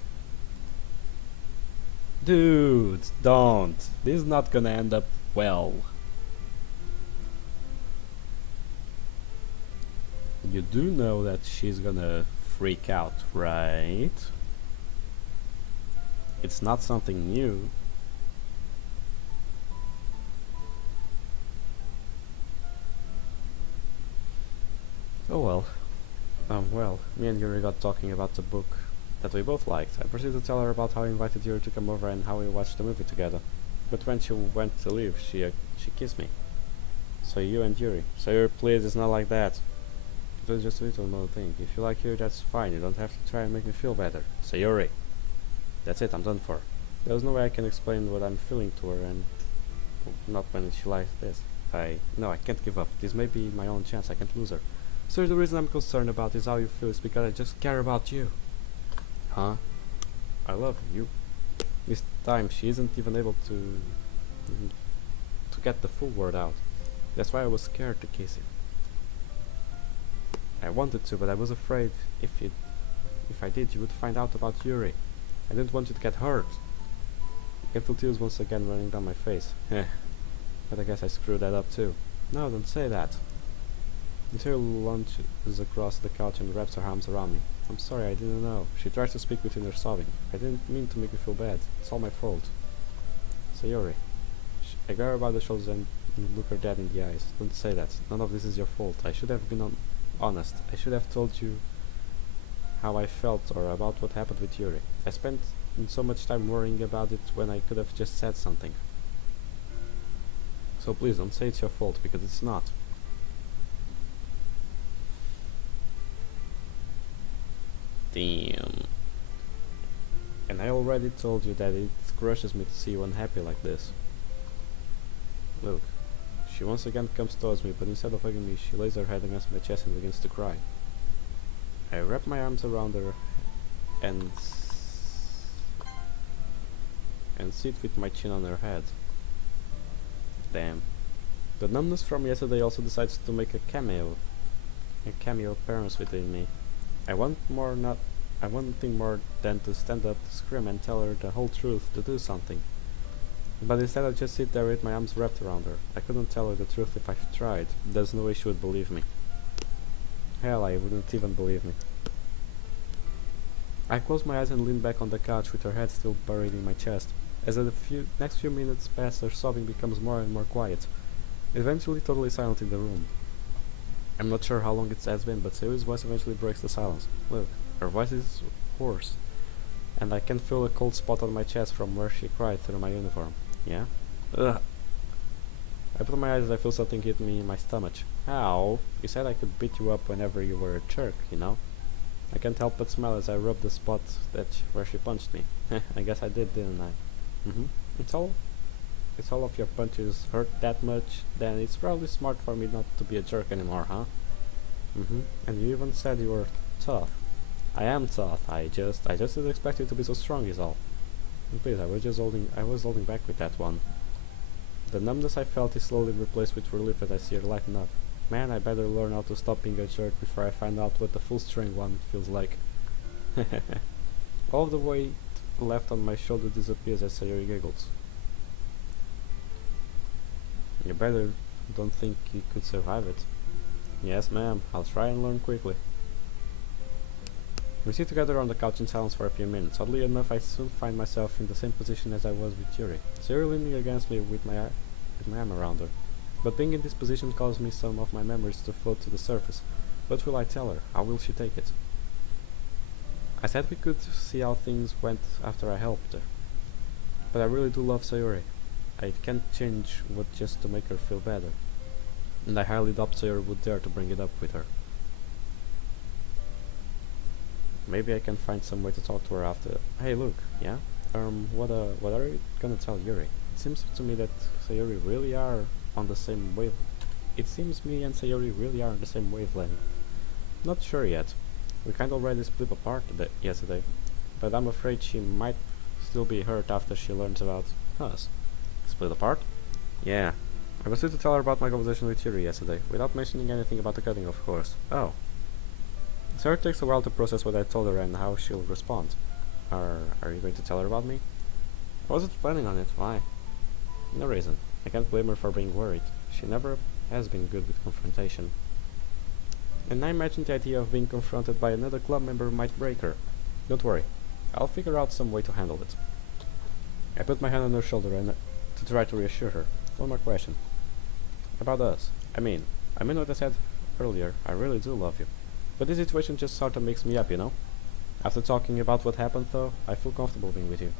Dude, don't. This is not gonna end up well. You do know that she's gonna freak out, right? It's not something new. Oh well. Well, me and Yuri got talking about the book that we both liked. I proceeded to tell her about how I invited Yuri to come over and how we watched the movie together. But when she went to leave, she kissed me. So you and Yuri. So Yuri, please, it's not like that. It was just a little more thing. If you like Yuri, that's fine. You don't have to try and make me feel better. So Yuri. That's it, I'm done for. There's no way I can explain what I'm feeling to her, and not when she likes this. No, I can't give up. This may be my own chance. I can't lose her. So the reason I'm concerned about is how you feel is because I just care about you. Huh? I love you. This time she isn't even able to get the full word out. That's why I was scared to kiss you. I wanted to, but I was afraid if I did, you would find out about Yuri. I didn't want you to get hurt. I can feel tears once again running down my face. But I guess I screwed that up too. No, don't say that. Until lunges across the couch and wraps her arms around me. I'm sorry, I didn't know. She tries to speak between her sobbing. I didn't mean to make you feel bad. It's all my fault. Sayori. I grab her by the shoulders and look her dead in the eyes. Don't say that. None of this is your fault. I should have been honest. I should have told you how I felt or about what happened with Yuri. I spent so much time worrying about it when I could have just said something. So please don't say it's your fault, because it's not. Damn. And I already told you that it crushes me to see you unhappy like this. Look, she once again comes towards me, but instead of hugging me, she lays her head against my chest and begins to cry. I wrap my arms around her and sit with my chin on her head. Damn. The numbness from yesterday also decides to make a cameo appearance within me. I want nothing more than to stand up, scream and tell her the whole truth, to do something. But instead I just sit there with my arms wrapped around her. I couldn't tell her the truth if I tried. There's no way she would believe me. Hell, I wouldn't even believe me. I close my eyes and lean back on the couch with her head still buried in my chest. As the next few minutes pass, her sobbing becomes more and more quiet, eventually totally silent in the room. I'm not sure how long it has been, but Sayuri's voice eventually breaks the silence. Look, her voice is hoarse, and I can feel a cold spot on my chest from where she cried through my uniform. Yeah? Ugh. I put my eyes as I feel something hit me in my stomach. How? You said I could beat you up whenever you were a jerk, you know? I can't help but smile as I rub the spot where she punched me. I guess I did, didn't I? It's all of your punches hurt that much, then it's probably smart for me not to be a jerk anymore, huh? And you even said you were tough. I am tough. I just didn't expect you to be so strong is all. And please, I was holding back with that one. The numbness I felt is slowly replaced with relief as I see her lighten up. Man, I better learn how to stop being a jerk before I find out what the full strength one feels like. All of the weight left on my shoulder disappears as Sayuri giggles. You better don't think you could survive it. Yes, ma'am, I'll try and learn quickly. We sit together on the couch in silence for a few minutes. Oddly enough, I soon find myself in the same position as I was with Yuri, Sayuri leaning against me with my arm around her. But being in this position caused me some of my memories to float to the surface. What will I tell her? How will she take it? I said we could see how things went after I helped her. But I really do love Sayuri. I can't change what just to make her feel better. And I highly doubt Sayuri would dare to bring it up with her. Maybe I can find some way to talk to her after. Hey, look, yeah? What are you gonna tell Yuri? It seems to me that Sayuri really are on the same wave. It seems me and Sayuri really are on the same wavelength. Not sure yet. We kind of already split apart yesterday, but I'm afraid she might still be hurt after she learns about us. Split apart? Yeah. I was due to tell her about my conversation with Yuri yesterday, without mentioning anything about the cutting, of course. Oh. Sarah takes a while to process what I told her and how she'll respond. Are you going to tell her about me? I wasn't planning on it. Why? No reason. I can't blame her for being worried. She never has been good with confrontation. And I imagine the idea of being confronted by another club member might break her. Don't worry. I'll figure out some way to handle it. I put my hand on her shoulder and to try to reassure her. One more question. About us. I mean what I said earlier. I really do love you. But this situation just sorta makes me up, you know? After talking about what happened though, I feel comfortable being with you.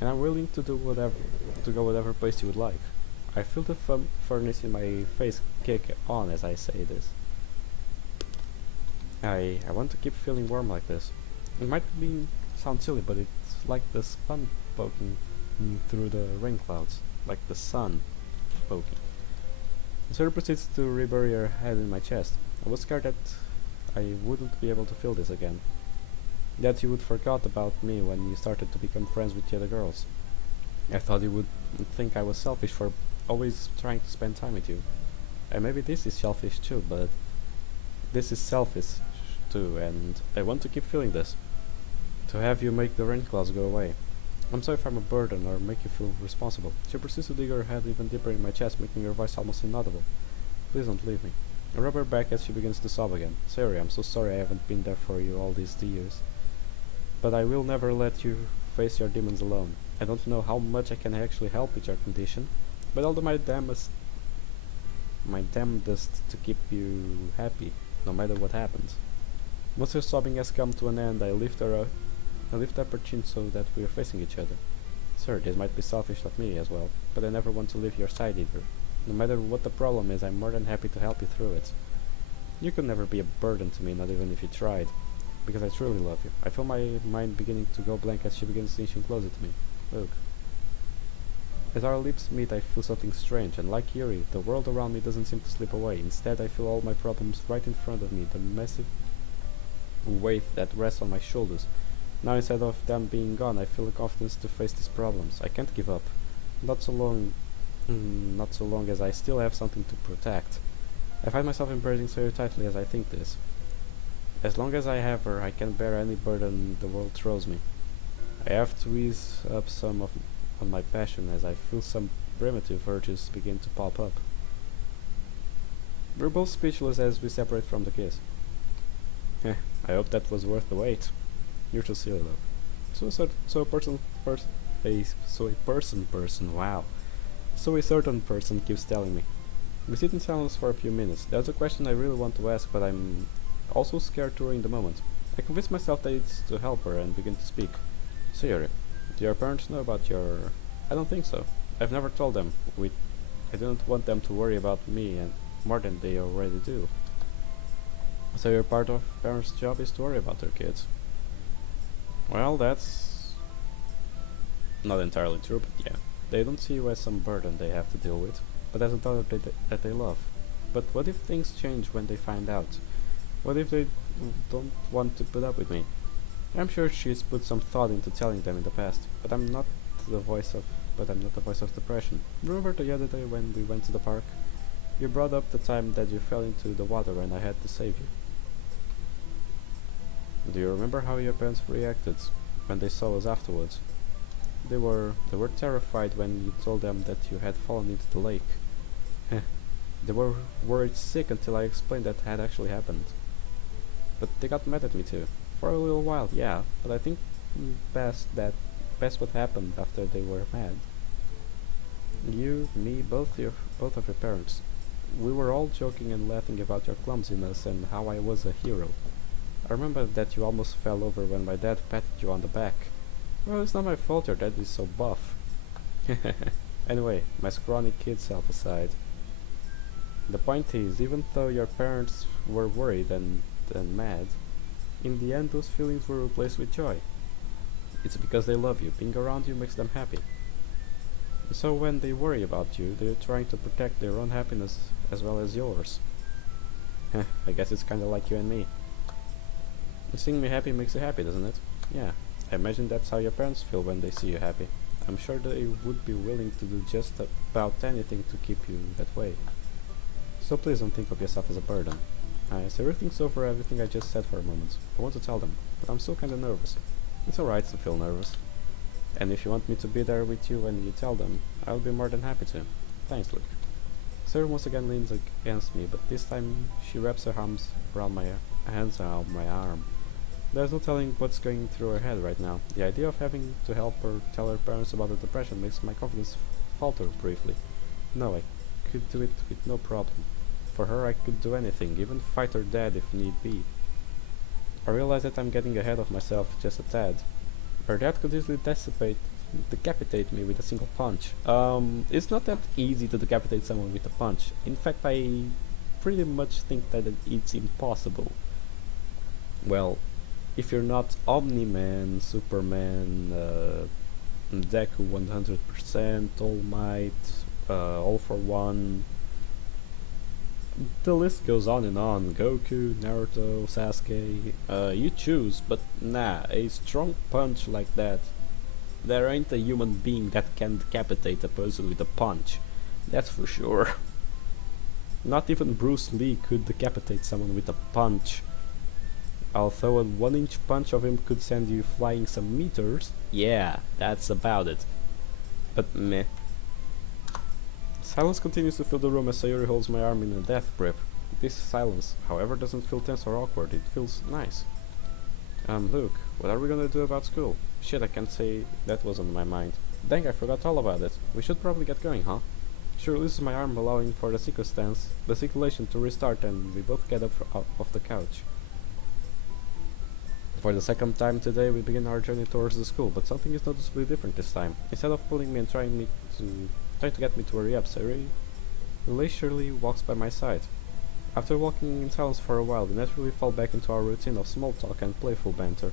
And I'm willing to go whatever place you would like. I feel the furnace in my face kick on as I say this. I want to keep feeling warm like this. It might sound silly, but it's like the sun poking through the rain clouds. Like the sun poking. Sarah proceeds to rebury her head in my chest. I was scared that I wouldn't be able to feel this again. That you would forget about me when you started to become friends with the other girls. I thought you would think I was selfish for always trying to spend time with you. And maybe this is selfish too, but this is selfish too, and I want to keep feeling this. To have you make the rain clouds go away. I'm sorry if I'm a burden or make you feel responsible. She proceeds to dig her head even deeper in my chest, making her voice almost inaudible. Please don't leave me. I rub her back as she begins to sob again. Sorry, I'm so sorry I haven't been there for you all these years. But I will never let you face your demons alone. I don't know how much I can actually help with your condition, but I'll do my damnedest to keep you happy, no matter what happens. Once her sobbing has come to an end, I lift up her chin so that we are facing each other. Sir, this might be selfish of me as well, but I never want to leave your side either. No matter what the problem is, I'm more than happy to help you through it. You could never be a burden to me, not even if you tried, because I truly love you. I feel my mind beginning to go blank as she begins inching closer to me. Look. As our lips meet, I feel something strange, and like Yuri, the world around me doesn't seem to slip away. Instead, I feel all my problems right in front of me, the massive weight that rests on my shoulders. Now, instead of them being gone, I feel the confidence to face these problems. I can't give up. Not so long as I still have something to protect. I find myself embracing so tightly as I think this. As long as I have her, I can bear any burden the world throws me. I have to ease up some on my passion as I feel some primitive urges begin to pop up. We're both speechless as we separate from the kiss. I hope that was worth the wait. You're too silly, though. So a person, wow. So a certain person keeps telling me. We sit in silence for a few minutes. There's a question I really want to ask, but I'm also scared to ruin the moment. I convince myself that it's to help her and begin to speak. Sayori, do your parents know about your... I don't think so. I've never told them. I don't want them to worry about me and more than they already do. So your part of parents' job is to worry about their kids. Well, that's not entirely true, but yeah. They don't see you as some burden they have to deal with, but as a daughter that they love. But what if things change when they find out? What if they don't want to put up with me? I'm sure she's put some thought into telling them in the past, but I'm not the voice of depression. Remember the other day when we went to the park? You brought up the time that you fell into the water and I had to save you. Do you remember how your parents reacted when they saw us afterwards? They were terrified when you told them that you had fallen into the lake. They were worried sick until I explained that had actually happened. But they got mad at me too. For a little while, yeah, but I think past what happened after they were mad. You, me, both of your parents. We were all joking and laughing about your clumsiness and how I was a hero. I remember that you almost fell over when my dad patted you on the back. Well, it's not my fault your dad is so buff. Anyway, my scrawny kid self aside. The point is, even though your parents were worried and mad, in the end those feelings were replaced with joy. It's because they love you. Being around you makes them happy. So when they worry about you, they're trying to protect their own happiness as well as yours. I guess it's kinda like you and me. Seeing me happy makes you happy, doesn't it? Yeah, I imagine that's how your parents feel when they see you happy. I'm sure they would be willing to do just about anything to keep you that way. So please don't think of yourself as a burden. Sayori thinks over everything I just said for a moment. I want to tell them, but I'm still kinda nervous. It's alright to feel nervous. And if you want me to be there with you when you tell them, I'll be more than happy to. Thanks, Luke. Sayori once again leans against me, but this time she wraps her hands around my arm. There's no telling what's going through her head right now. The idea of having to help her tell her parents about the depression makes my confidence falter briefly. No, I could do it with no problem. For her I could do anything, even fight her dad if need be. I realize that I'm getting ahead of myself just a tad. Her dad could easily decapitate me with a single punch. It's not that easy to decapitate someone with a punch. In fact, I pretty much think that it's impossible. Well, if you're not Omni-Man, Superman, Deku 100%, All Might, All for One, the list goes on and on. Goku, Naruto, Sasuke, you choose, but nah, a strong punch like that. There ain't a human being that can decapitate a person with a punch. That's for sure. Not even Bruce Lee could decapitate someone with a punch. Although a 1-inch punch of him could send you flying some meters, yeah, that's about it. But meh. Silence continues to fill the room as Sayori holds my arm in a death grip. This silence, however, doesn't feel tense or awkward, it feels nice. Luke, what are we gonna do about school? Shit, I can't say that was on my mind. Dang, I forgot all about it. We should probably get going, huh? She releases my arm, allowing for the circulation to restart, and we both get up off the couch. For the second time today, we begin our journey towards the school, but something is noticeably different this time. Instead of pulling me and trying to get me to hurry up, Sayori leisurely walks by my side. After walking in silence for a while, we naturally fall back into our routine of small talk and playful banter.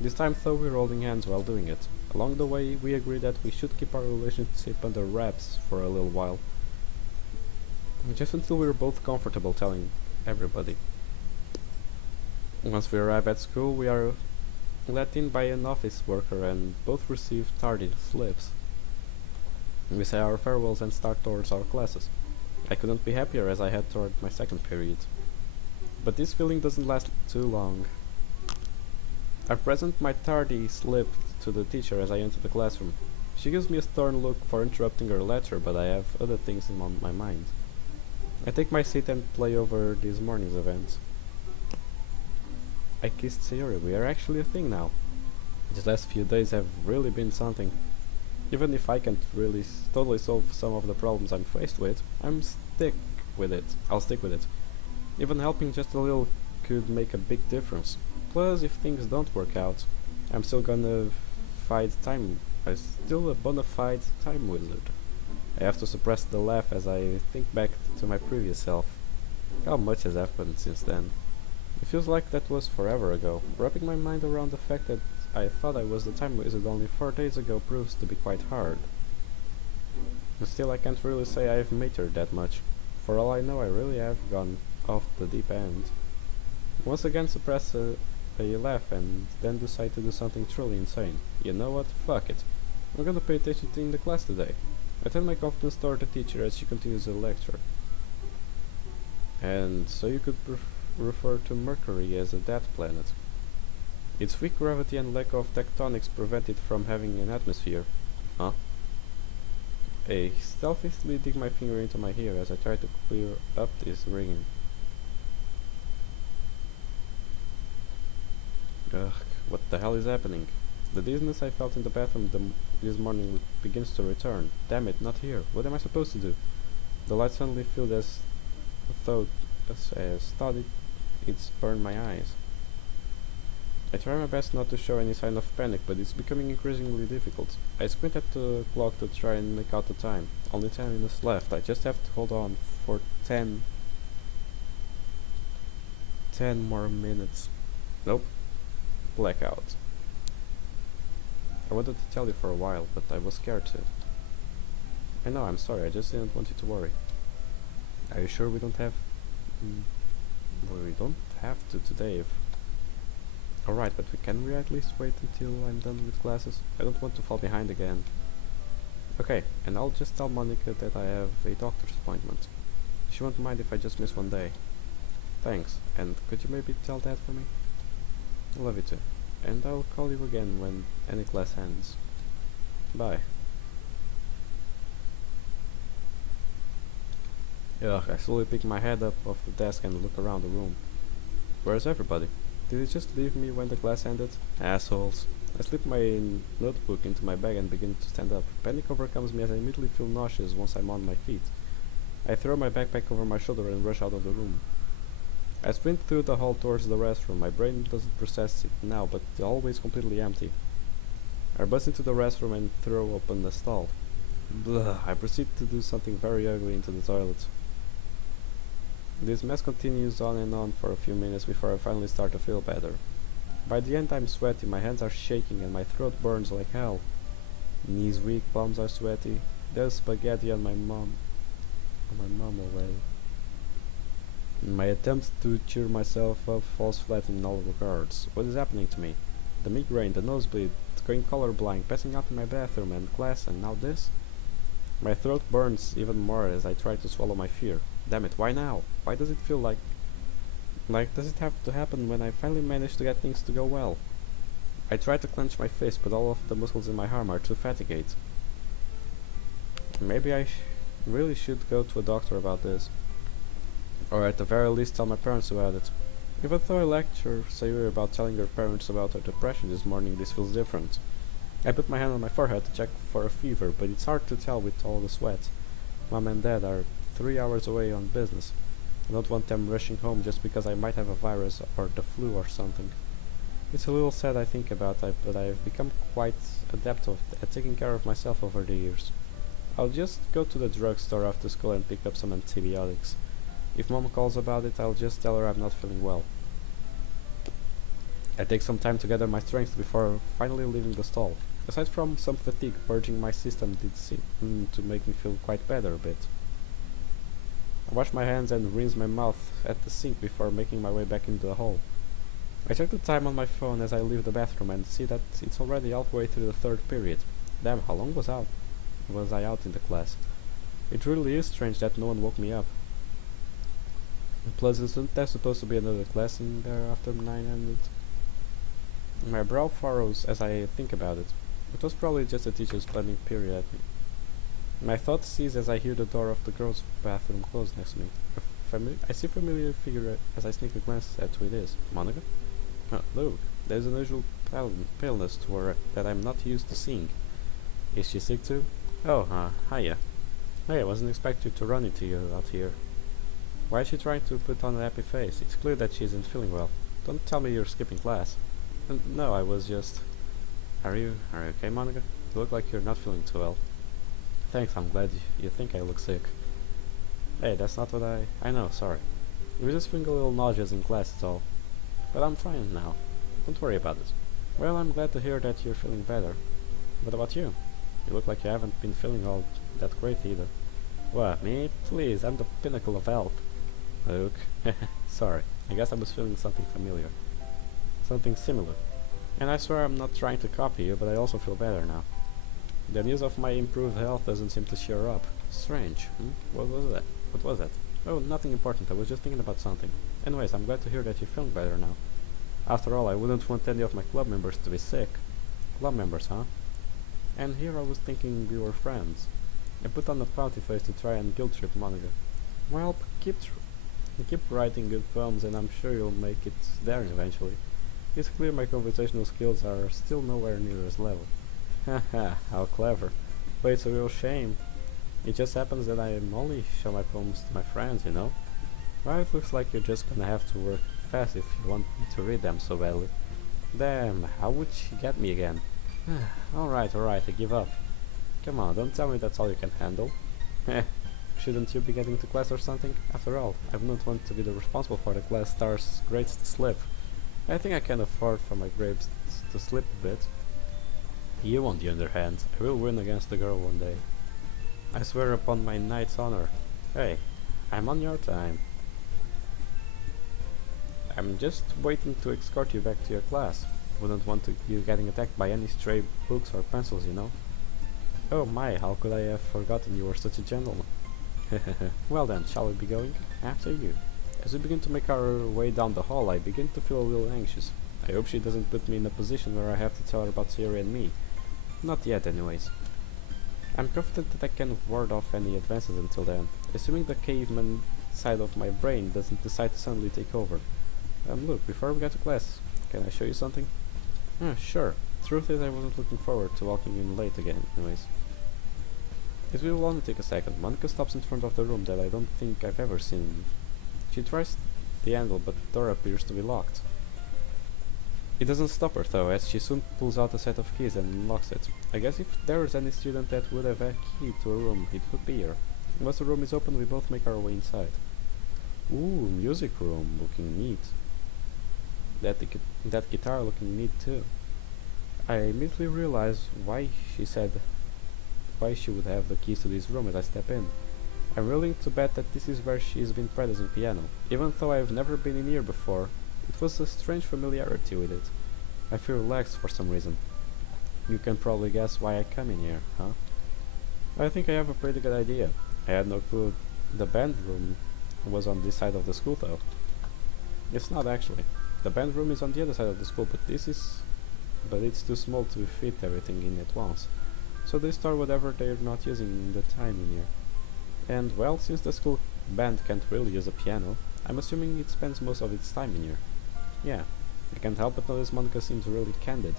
This time though, we're holding hands while doing it. Along the way, we agree that we should keep our relationship under wraps for a little while. Just until we're both comfortable telling everybody. Once we arrive at school, we are let in by an office worker and both receive tardy slips. We say our farewells and start towards our classes. I couldn't be happier as I head toward my second period. But this feeling doesn't last too long. I present my tardy slip to the teacher as I enter the classroom. She gives me a stern look for interrupting her lecture, but I have other things in my mind. I take my seat and play over this morning's event. I kissed Sayori, we are actually a thing now. These last few days have really been something. Even if I can't really totally solve some of the problems I'm faced with, I'll stick with it. Even helping just a little could make a big difference. Plus, if things don't work out, I'm still gonna fight time. I'm still a bona fide time wizard. I have to suppress the laugh as I think back to my previous self. How much has happened since then? It feels like that was forever ago. Wrapping my mind around the fact that I thought I was the time wizard only 4 days ago proves to be quite hard. But still, I can't really say I've matured that much. For all I know, I really have gone off the deep end. Once again, suppress a laugh and then decide to do something truly insane. You know what? Fuck it. I'm gonna pay attention in the class today. I tell my confidence toward the teacher as she continues the lecture. And so you could refer to Mercury as a dead planet. Its weak gravity and lack of tectonics prevent it from having an atmosphere. Huh? I stealthily dig my finger into my hair as I try to clear up this ringing. Ugh, what the hell is happening? The dizziness I felt in the bathroom this morning begins to return. Damn it, not here. What am I supposed to do? The light suddenly filled as though it's burned my eyes. I try my best not to show any sign of panic, but it's becoming increasingly difficult. I squint at the clock to try and make out the time. Only 10 minutes left. I just have to hold on for 10 more minutes. Nope. Blackout. I wanted to tell you for a while, but I was scared to. I know, I'm sorry, I just didn't want you to worry. Are you sure we don't have... we don't have to today if... Alright, but can we at least wait until I'm done with classes? I don't want to fall behind again. Okay, and I'll just tell Monica that I have a doctor's appointment. She won't mind if I just miss one day. Thanks, and could you maybe tell Dad for me? I love you too. And I'll call you again when any class ends. Bye. Ugh, I slowly pick my head up off the desk and look around the room. Where's everybody? Did they just leave me when the class ended? Assholes. I slip my notebook into my bag and begin to stand up. Panic overcomes me as I immediately feel nauseous once I'm on my feet. I throw my backpack over my shoulder and rush out of the room. I sprint through the hall towards the restroom. My brain doesn't process it now, but the hallway is completely empty. I bust into the restroom and throw open the stall. Blah, I proceed to do something very ugly into the toilet. This mess continues on and on for a few minutes before I finally start to feel better. By the end I'm sweaty, my hands are shaking and my throat burns like hell. Knees weak, palms are sweaty. There's spaghetti on my mom already. My attempt to cheer myself up falls flat in all regards. What is happening to me? The migraine, the nosebleed, going colorblind, passing out in my bathroom and class, and now this? My throat burns even more as I try to swallow my fear. Damn it, why now? Why does it feel like does it have to happen when I finally manage to get things to go well? I try to clench my fist, but all of the muscles in my arm are too fatigued. Maybe I really should go to a doctor about this. Or at the very least tell my parents about it. Even though I lectured Sayuri about telling her parents about her depression this morning, this feels different. I put my hand on my forehead to check for a fever, but it's hard to tell with all the sweat. Mom and Dad are 3 hours away on business. I don't want them rushing home just because I might have a virus or the flu or something. It's a little sad I think about it, but I've become quite adept at taking care of myself over the years. I'll just go to the drugstore after school and pick up some antibiotics. If Mom calls about it, I'll just tell her I'm not feeling well. I take some time to gather my strength before finally leaving the stall. Aside from some fatigue, purging my system did seem to make me feel quite better a bit. I wash my hands and rinse my mouth at the sink before making my way back into the hall. I check the time on my phone as I leave the bathroom and see that it's already halfway through the third period. Damn, how long was I out in the class? It really is strange that no one woke me up. Plus, isn't there supposed to be another class in there after 900? My brow furrows as I think about it. It was probably just a teacher's planning period at me. My thoughts cease as I hear the door of the girls' bathroom close next to me. I see a familiar figure as I sneak a glance at who it is. Monica? Look, there's an unusual paleness to her that I'm not used to seeing. Is she sick too? Oh, hiya. Hey, I wasn't expecting to run into you out here. Why is she trying to put on a happy face? It's clear that she isn't feeling well. Don't tell me you're skipping class. No, I was just... Are you okay, Monica? You look like you're not feeling too well. Thanks, I'm glad you think I look sick. Hey, that's not what I know, sorry. I was just feeling a little nauseous in class, that's all. But I'm fine now. Don't worry about it. Well, I'm glad to hear that you're feeling better. What about you? You look like you haven't been feeling all that great either. What, me? Please, I'm the pinnacle of health. Luke. Sorry, I guess I was feeling something familiar. Something similar. And I swear I'm not trying to copy you, but I also feel better now. The news of my improved health doesn't seem to cheer up. Strange. What was that? What was that? Oh, nothing important. I was just thinking about something. Anyways, I'm glad to hear that you're feeling better now. After all, I wouldn't want any of my club members to be sick. Club members, huh? And here I was thinking we were friends. I put on a pouty face to try and guilt trip Monica. Well, keep writing good poems and I'm sure you'll make it there eventually. It's clear my conversational skills are still nowhere near his level. Haha, how clever. But it's a real shame. It just happens that I only show my poems to my friends, you know? Well, it looks like you're just gonna have to work fast if you want me to read them so badly. Damn, how would she get me again? Alright, I give up. Come on, don't tell me that's all you can handle. Shouldn't you be getting to class or something? After all, I wouldn't want to be the responsible for the class star's grades to slip. I think I can afford for my grades to slip a bit. You, on the other hand, I will win against the girl one day. I swear upon my knight's honor. Hey, I'm on your time. I'm just waiting to escort you back to your class. Wouldn't want you getting attacked by any stray books or pencils, you know? Oh my, how could I have forgotten you were such a gentleman? Well then, shall we be going? After you. As we begin to make our way down the hall, I begin to feel a little anxious. I hope she doesn't put me in a position where I have to tell her about Siri and me. Not yet, anyways. I'm confident that I can ward off any advances until then, assuming the caveman side of my brain doesn't decide to suddenly take over. Look, before we get to class, can I show you something? Sure. Truth is, I wasn't looking forward to walking in late again, anyways. It will only take a second. Monica stops in front of the room that I don't think I've ever seen. She tries the handle, but the door appears to be locked. It doesn't stop her though, as she soon pulls out a set of keys and unlocks it. I guess if there was any student that would have a key to a room, it would be her. Once the room is open, we both make our way inside. Ooh, music room, looking neat. That guitar looking neat too. I immediately realize why she would have the keys to this room as I step in. I'm willing to bet that this is where she's been practicing piano. Even though I've never been in here before, it was a strange familiarity with it. I feel relaxed for some reason. You can probably guess why I come in here, huh? I think I have a pretty good idea. I had no clue the band room was on this side of the school though. It's not actually. The band room is on the other side of the school, but it's too small to fit everything in at once. So they store whatever they're not using in the time in here. And well, since the school band can't really use a piano, I'm assuming it spends most of its time in here. Yeah, I can't help but notice Monica seems really candid.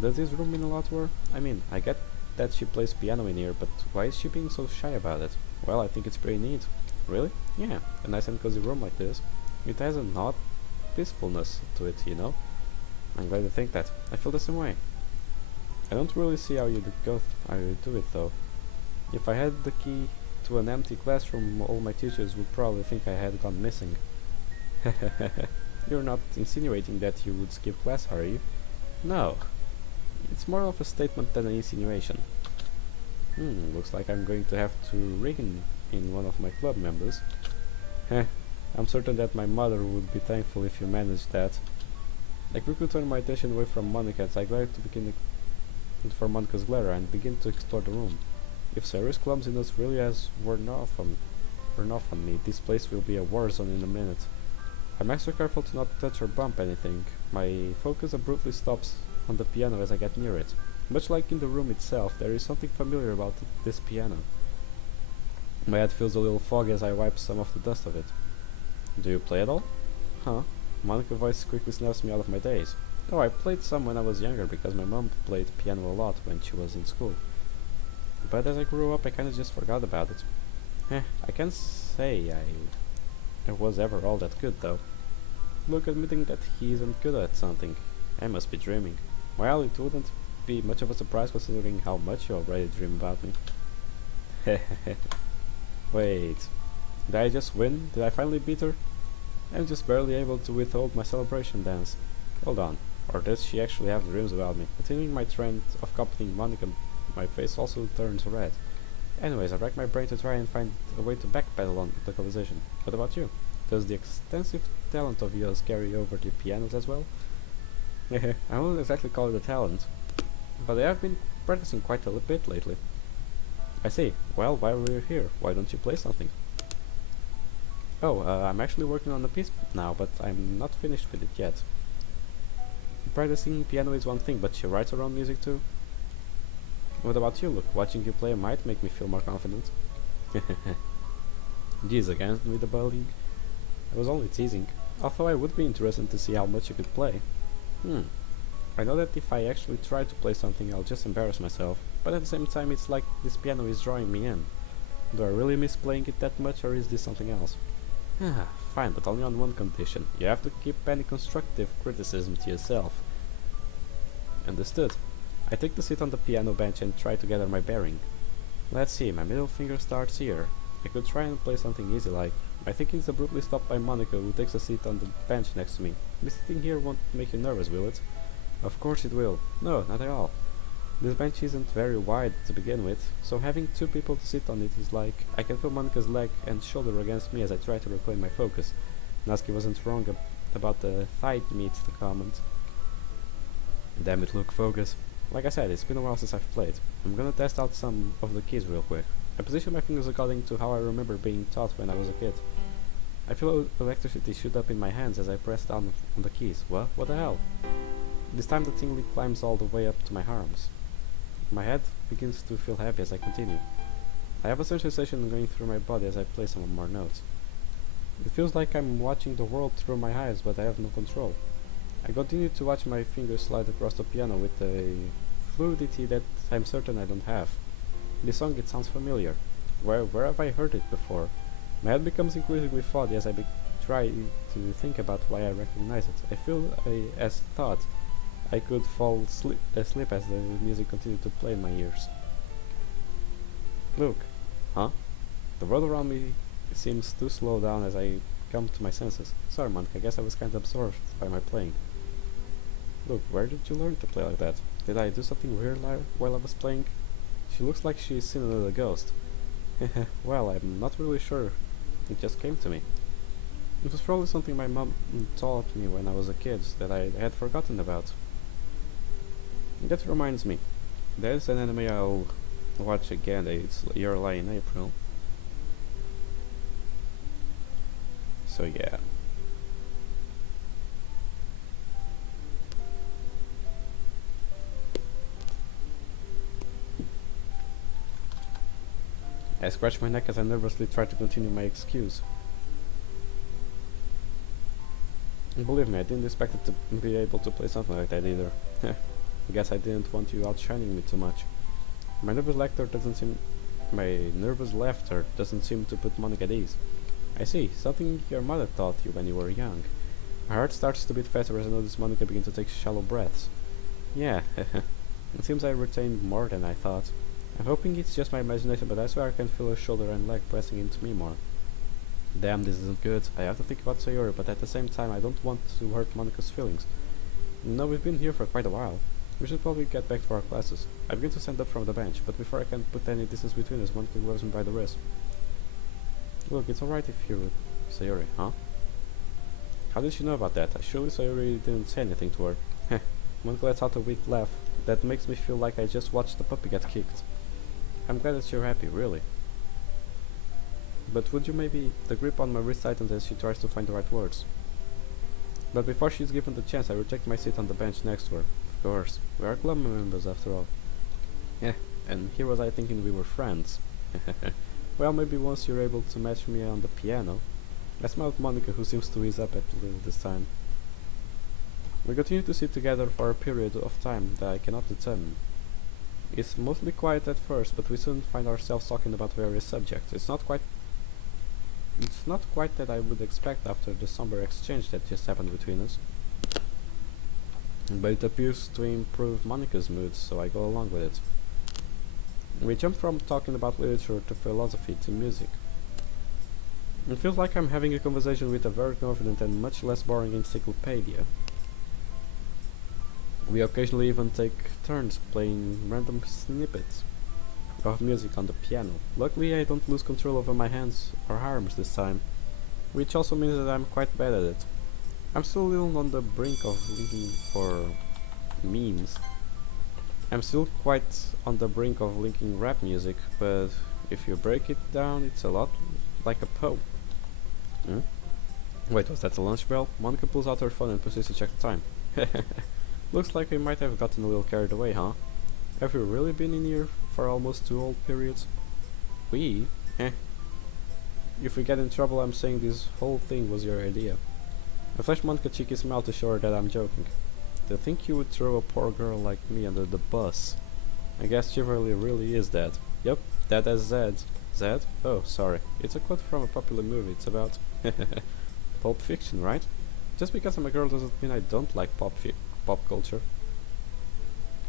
Does this room mean a lot to her? I mean, I get that she plays piano in here, but why is she being so shy about it? Well, I think it's pretty neat. Really? Yeah, a nice and cozy room like this. It has an odd peacefulness to it, you know? I'm glad you think that. I feel the same way. I don't really see how you do it though. If I had the key to an empty classroom, all my teachers would probably think I had gone missing. You're not insinuating that you would skip class, are you? No. It's more of a statement than an insinuation. Looks like I'm going to have to ring in one of my club members. Heh, I'm certain that my mother would be thankful if you managed that. I quickly turn my attention away from Monica as I glare to begin for Monica's glare and begin to explore the room. If Sarah's clumsiness really has worn off on me, this place will be a war zone in a minute. I'm extra careful to not touch or bump anything. My focus abruptly stops on the piano as I get near it. Much like in the room itself, there is something familiar about this piano. My head feels a little foggy as I wipe some of the dust of it. Do you play at all? Huh? Monica's voice quickly snaps me out of my daze. Oh, I played some when I was younger because my mom played piano a lot when she was in school. But as I grew up, I kinda just forgot about it. I can't say I was ever all that good though. Luke admitting that he isn't good at something. I must be dreaming. Well, it wouldn't be much of a surprise considering how much you already dream about me. Wait, did I just win? Did I finally beat her? I'm just barely able to withhold my celebration dance. Hold on, or does she actually have dreams about me? Continuing my trend of copying Monica, my face also turns red. Anyways, I rack my brain to try and find a way to backpedal on the conversation. What about you? Does the extensive talent of yours carry over to pianos as well? I wouldn't exactly call it a talent, but I have been practicing quite a bit lately. I see. Well, while we're here, why don't you play something? Oh, I'm actually working on a piece now, but I'm not finished with it yet. Practicing piano is one thing, but she writes her own music too. What about you, Luke? Watching you play might make me feel more confident. Jeez, again with the bullying? I was only teasing. Although I would be interested to see how much you could play. I know that if I actually try to play something, I'll just embarrass myself. But at the same time, it's like this piano is drawing me in. Do I really miss playing it that much, or is this something else? Fine, but only on one condition. You have to keep any constructive criticism to yourself. Understood. I take the seat on the piano bench and try to gather my bearing. Let's see, my middle finger starts here. I could try and play something easy like... My thinking is abruptly stopped by Monica, who takes a seat on the bench next to me. Me sitting here won't make you nervous, will it? Of course it will. No, not at all. This bench isn't very wide to begin with, so having two people to sit on it is like... I can feel Monica's leg and shoulder against me as I try to reclaim my focus. Natsuki wasn't wrong about the thigh meat comment. Damn it, look, focus. Like I said, it's been a while since I've played. I'm gonna test out some of the keys real quick. I position my fingers according to how I remember being taught when I was a kid. I feel electricity shoot up in my hands as I press down on the keys. What the hell? This time the tingling climbs all the way up to my arms. My head begins to feel heavy as I continue. I have a sensation going through my body as I play some more notes. It feels like I'm watching the world through my eyes, but I have no control. I continue to watch my fingers slide across the piano with a fluidity that I'm certain I don't have. This song, it sounds familiar. Where have I heard it before? My head becomes increasingly foggy as I try to think about why I recognize it. I feel as thought I could fall asleep as the music continued to play in my ears. Look. Huh? The world around me seems to slow down as I come to my senses. Sorry, Monk, I guess I was kind of absorbed by my playing. Look, where did you learn to play like that? Did I do something weird while I was playing? She looks like she's seen another ghost. Well, I'm not really sure. It just came to me. It was probably something my mom taught me when I was a kid that I had forgotten about. That reminds me. There's an anime I'll watch again. It's Your Lie in April. So yeah. I scratch my neck as I nervously try to continue my excuse. Believe me, I didn't expect it to be able to play something like that either. Guess I didn't want you outshining me too much. My nervous laughter doesn't seem to put Monica at ease. I see, something your mother taught you when you were young. My heart starts to beat faster as I notice Monica begin to take shallow breaths. Yeah, it seems I retained more than I thought. I'm hoping it's just my imagination, but I swear I can feel her shoulder and leg pressing into me more. Damn, this isn't good. I have to think about Sayori, but at the same time I don't want to hurt Monica's feelings. No, we've been here for quite a while. We should probably get back to our classes. I begin to stand up from the bench, but before I can put any distance between us, Monica grabs me by the wrist. Look, it's alright if you're with Sayori, huh? How did she know about that? Surely Sayori didn't say anything to her. Heh. Monica lets out a weak laugh that makes me feel like I just watched the puppy get kicked. I'm glad that you're happy, really. But would you maybe... The grip on my wrist tightens as she tries to find the right words. But before she's given the chance, I reject my seat on the bench next to her. Of course, we are club members after all. Yeah, and here was I thinking we were friends. Well, maybe once you're able to match me on the piano. I smile at Monica, who seems to ease up at this time. We continue to sit together for a period of time that I cannot determine. It's mostly quiet at first, but we soon find ourselves talking about various subjects. It's not quite that I would expect after the somber exchange that just happened between us. But it appears to improve Monica's mood, so I go along with it. We jump from talking about literature to philosophy to music. It feels like I'm having a conversation with a very confident and much less boring encyclopedia. We occasionally even take turns playing random snippets of music on the piano. Luckily I don't lose control over my hands or arms this time, which also means that I'm quite bad at it. I'm still a little on the brink of linking for memes. I'm still quite on the brink of linking rap music, but if you break it down, it's a lot like a poem. Hmm? Wait, was that the lunch bell? Monica pulls out her phone and proceeds to check the time. Looks like we might have gotten a little carried away, huh? Have we really been in here for almost 2 whole periods? We? Eh. If we get in trouble, I'm saying this whole thing was your idea. I flash Monica a cheeky smile to show her that I'm joking. To think you would throw a poor girl like me under the bus. I guess chivalry really is that. Yup, that as Zed. Zed? Oh, sorry. It's a quote from a popular movie. It's about Pulp Fiction, right? Just because I'm a girl doesn't mean I don't like pop culture.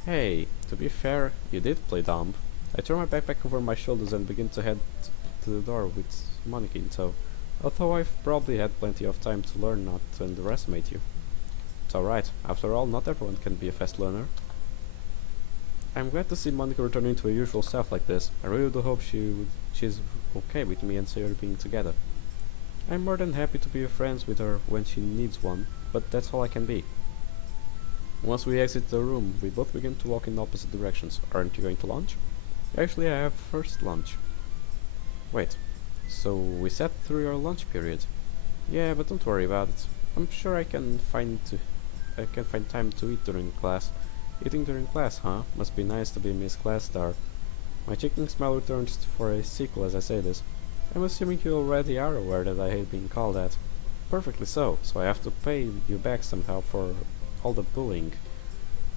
Hey, to be fair, you did play dumb. I throw my backpack over my shoulders and begin to head to the door with Monica in tow. Although I've probably had plenty of time to learn not to underestimate you. It's alright, after all, not everyone can be a fast learner. I'm glad to see Monica returning to her usual self like this. I really do hope she's okay with me and Sayori being together. I'm more than happy to be friends with her when she needs one, but that's all I can be. Once we exit the room, we both begin to walk in opposite directions. Aren't you going to lunch? Actually, I have first lunch. Wait, so we sat through your lunch period? Yeah, but don't worry about it. I'm sure I can find time to eat during class. Eating during class, huh? Must be nice to be Miss Class Star. My chicken smile returns for a sequel as I say this. I'm assuming you already are aware that I hate being called that. Perfectly so I have to pay you back somehow for all the bullying.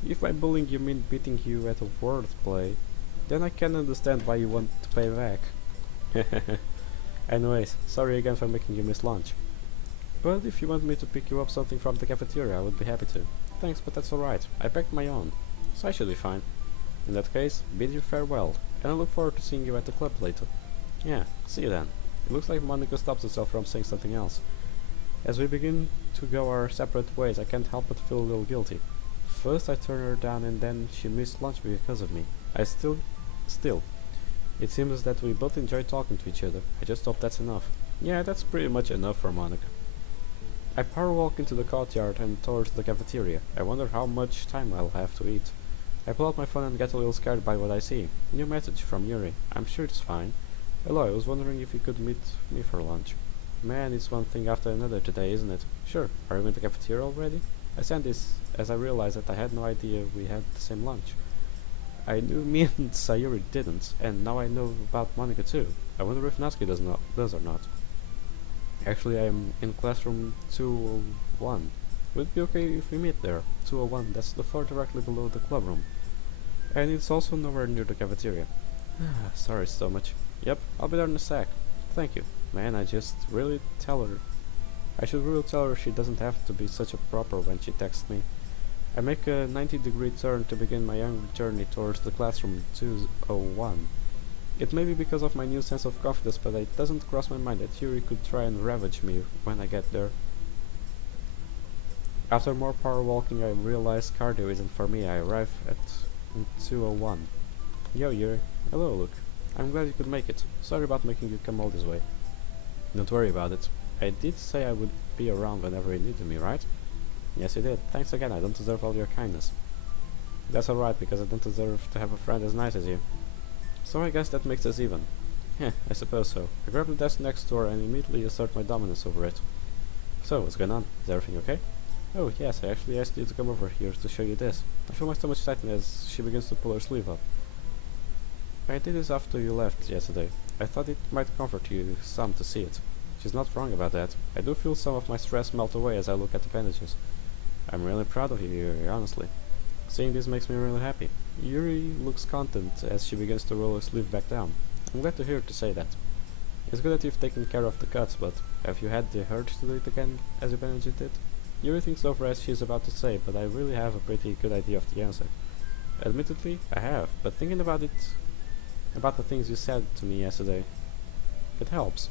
If by bullying you mean beating you at a wordplay, then I can understand why you want to pay back. Anyways, sorry again for making you miss lunch. But if you want me to pick you up something from the cafeteria, I would be happy to. Thanks, but that's alright. I packed my own, so I should be fine. In that case, bid you farewell, and I look forward to seeing you at the club later. Yeah, see you then. It looks like Monica stops herself from saying something else. As we begin to go our separate ways, I can't help but feel a little guilty. First I turn her down and then she missed lunch because of me. Still, it seems that we both enjoy talking to each other. I just hope that's enough. Yeah, that's pretty much enough for Monica. I power walk into the courtyard and towards the cafeteria. I wonder how much time I'll have to eat. I pull out my phone and get a little scared by what I see. New message from Yuri. I'm sure it's fine. Hello, I was wondering if you could meet me for lunch. Man, it's one thing after another today, isn't it? Sure. Are you in the cafeteria already? I sent this as I realized that I had no idea we had the same lunch. I knew me and Sayuri didn't, and now I know about Monica too. I wonder if Natsuki does or not. Actually, I am in classroom 201. Would it be okay if we meet there? 201, that's the floor directly below the clubroom. And it's also nowhere near the cafeteria. Sorry so much. Yep, I'll be there in a sec. Thank you. Man, I should really tell her she doesn't have to be such a proper when she texts me. I make a 90-degree turn to begin my young journey towards the classroom 201. It may be because of my new sense of confidence, but it doesn't cross my mind that Yuri could try and ravage me when I get there. After more power walking, I realize cardio isn't for me. I arrive at 201. Yo, Yuri. Hello, Luke. I'm glad you could make it. Sorry about making you come all this way. Don't worry about it. I did say I would be around whenever you needed me, right? Yes, you did. Thanks again. I don't deserve all your kindness. That's alright, because I don't deserve to have a friend as nice as you. So I guess that makes us even. Yeah, I suppose so. I grab the desk next door and immediately assert my dominance over it. So, what's going on? Is everything okay? Oh, yes, I actually asked you to come over here to show you this. I feel my stomach tighten as she begins to pull her sleeve up. I did this after you left yesterday. I thought it might comfort you some to see it. She's not wrong about that. I do feel some of my stress melt away as I look at the bandages. I'm really proud of you, Yuri, honestly. Seeing this makes me really happy. Yuri looks content as she begins to roll her sleeve back down. I'm glad to hear her to say that. It's good that you've taken care of the cuts, but have you had the urge to do it again, as you managed it? Yuri thinks over as she's about to say, but I really have a pretty good idea of the answer. Admittedly, I have, but thinking about the things you said to me yesterday, it helps.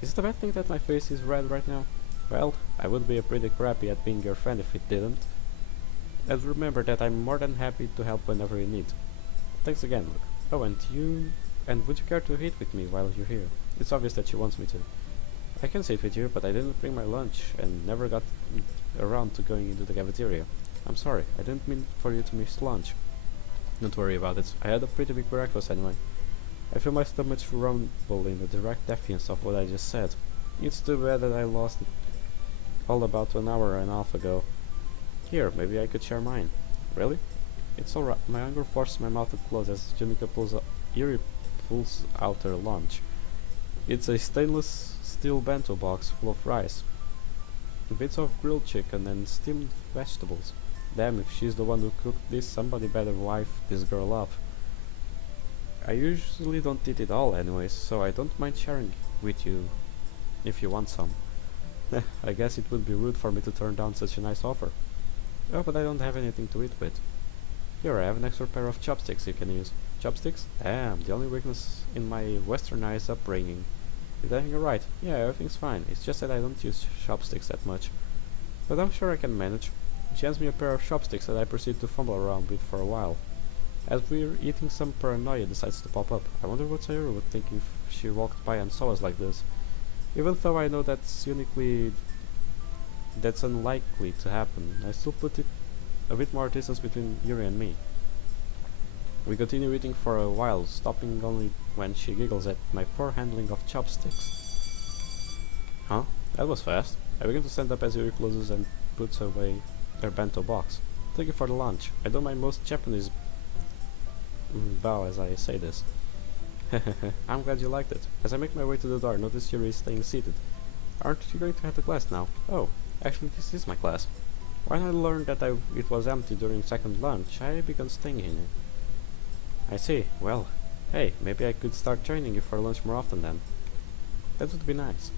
Is it a bad thing that my face is red right now? Well, I would be pretty crappy at being your friend if it didn't. And remember that I'm more than happy to help whenever you need. Thanks again, Luke. Oh, and would you care to eat with me while you're here? It's obvious that she wants me to. I can sit with you, but I didn't bring my lunch and never got around to going into the cafeteria. I'm sorry, I didn't mean for you to miss lunch. Don't worry about it. I had a pretty big breakfast anyway. I feel my stomach rumble in the direct defiance of what I just said. It's too bad that I lost it all about an hour and a half ago. Here, maybe I could share mine. Really? It's alright. My hunger forces my mouth to close as Yuri pulls out her lunch. It's a stainless steel bento box full of rice, bits of grilled chicken and steamed vegetables. Damn, if she's the one who cooked this, somebody better wife this girl up. I usually don't eat it all anyways, so I don't mind sharing with you if you want some. I guess it would be rude for me to turn down such a nice offer. Oh, but I don't have anything to eat with. Here, I have an extra pair of chopsticks you can use. Chopsticks? Damn, the only weakness in my westernized upbringing. Is everything alright? Yeah, everything's fine. It's just that I don't use chopsticks that much. But I'm sure I can manage. She hands me a pair of chopsticks that I proceed to fumble around with for a while. As we're eating, some paranoia decides to pop up. I wonder what Sayuri would think if she walked by and saw us like this. Even though I know that's unlikely to happen, I still put it a bit more distance between Yuri and me. We continue eating for a while, stopping only when she giggles at my poor handling of chopsticks. Huh? That was fast. I begin to stand up as Yuri closes and puts away her bento box. Thank you for the lunch. I do my most Japanese bow as I say this. I'm glad you liked it. As I make my way to the door, notice Yuri is staying seated. Aren't you going to have the class now? Oh, actually this is my class. When I learned that it was empty during second lunch, I began staying here. I see. Well, hey, maybe I could start joining you for lunch more often then. That would be nice.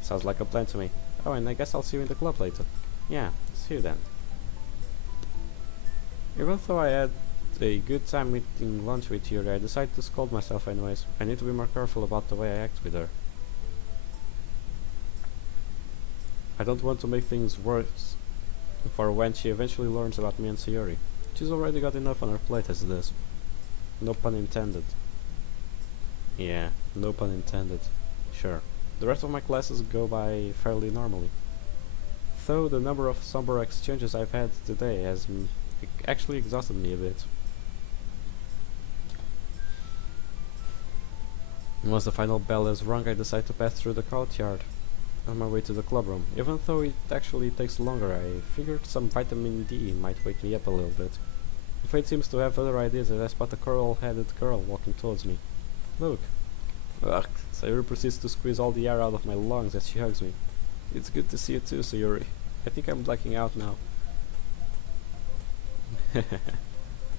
Sounds like a plan to me. Oh, and I guess I'll see you in the club later. Yeah, see you then. Even though I had a good time eating lunch with Yuri, I decided to scold myself anyways. I need to be more careful about the way I act with her. I don't want to make things worse for when she eventually learns about me and Sayuri. She's already got enough on her plate as it is. No pun intended. Yeah, no pun intended. Sure. The rest of my classes go by fairly normally. Though the number of somber exchanges I've had today has actually exhausted me a bit. Once the final bell is rung, I decide to pass through the courtyard on my way to the clubroom. Even though it actually takes longer, I figured some vitamin D might wake me up a little bit. The fate seems to have other ideas as I spot a coral-headed girl walking towards me. Look. Ugh. Sayuri proceeds to squeeze all the air out of my lungs as she hugs me. It's good to see you too, Sayuri. I think I'm blacking out now.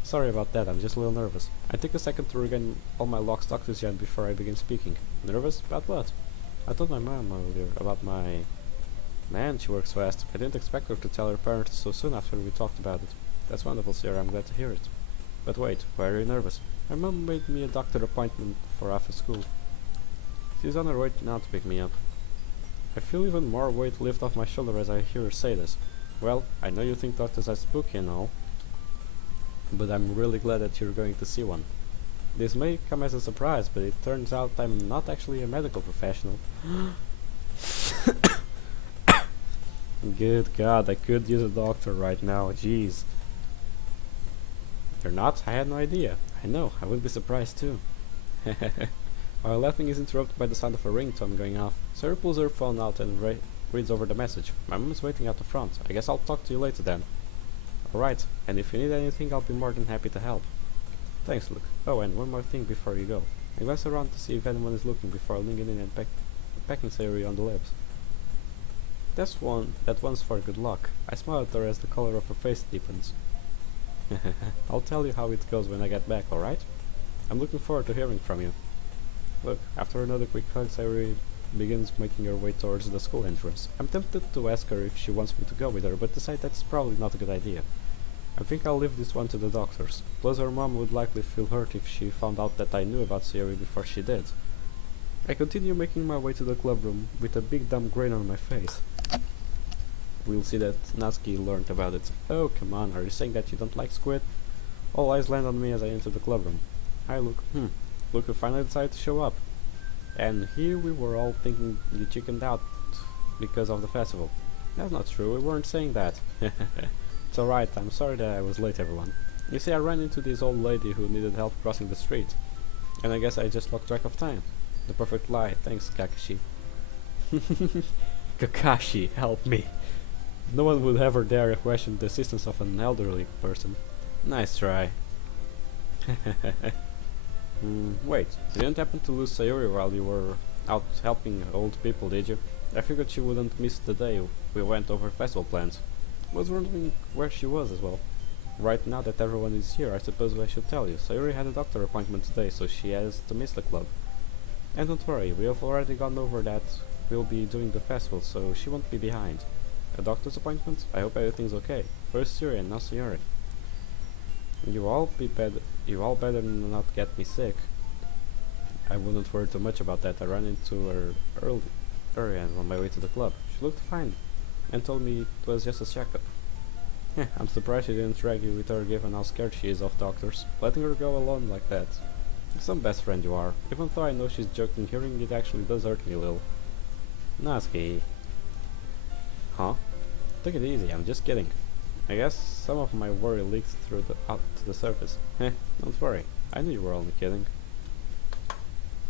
Sorry about that, I'm just a little nervous. I take a second to regain all my lock's oxygen before I begin speaking. Nervous? About what? I told my mom earlier about my... Man, she works fast. I didn't expect her to tell her parents so soon after we talked about it. That's wonderful, Sarah, I'm glad to hear it. But wait, why are you nervous? My mom made me a doctor appointment for after school. She's on her way now to pick me up. I feel even more weight lift off my shoulder as I hear her say this. Well, I know you think doctors are spooky and all, but I'm really glad that you're going to see one. This may come as a surprise, but it turns out I'm not actually a medical professional. Good God, I could use a doctor right now, jeez. You're not? I had no idea. I know, I would be surprised too. Our laughing is interrupted by the sound of a ringtone going off. Sarah pulls her phone out and reads over the message. My mom is waiting out the front. I guess I'll talk to you later then. Alright, and if you need anything, I'll be more than happy to help. Thanks, Luke. Oh, and one more thing before you go. I glance around to see if anyone is looking before leaning in and pecking Sayuri on the lips. That one's for good luck. I smile at her as the color of her face deepens. I'll tell you how it goes when I get back, alright? I'm looking forward to hearing from you. Look, after another quick hug, Sayuri begins making her way towards the school entrance. I'm tempted to ask her if she wants me to go with her, but decide that's probably not a good idea. I think I'll leave this one to the doctors. Plus her mom would likely feel hurt if she found out that I knew about Sayuri before she did. I continue making my way to the club room with a big dumb grin on my face. We'll see that Natsuki learned about it. Oh, come on, are you saying that you don't like squid? All eyes land on me as I enter the club room. I look, look who finally decided to show up. And here we were all thinking you chickened out because of the festival. That's not true, we weren't saying that. It's alright, I'm sorry that I was late, everyone. You see, I ran into this old lady who needed help crossing the street. And I guess I just lost track of time. The perfect lie, thanks Kakashi. Kakashi, help me. No one would ever dare question the assistance of an elderly person. Nice try. Wait, you didn't happen to lose Sayuri while you were out helping old people, did you? I figured she wouldn't miss the day we went over festival plans. Was wondering where she was as well. Right now that everyone is here, I suppose I should tell you. Sayuri had a doctor appointment today, so she has to miss the club. And don't worry, we have already gone over that we'll be doing the festival, so she won't be behind. A doctor's appointment? I hope everything's okay. First Sayuri and now Sayuri. You all better not get me sick. I wouldn't worry too much about that. I ran into her early and on my way to the club. She looked fine and told me it was just a checkup. I'm surprised she didn't drag you with her given how scared she is of doctors. Letting her go alone like that. Some best friend you are. Even though I know she's joking, hearing it actually does hurt me a little. Natsuki. Huh? Take it easy, I'm just kidding. I guess some of my worry leaked through out to the surface. Don't worry. I knew you were only kidding.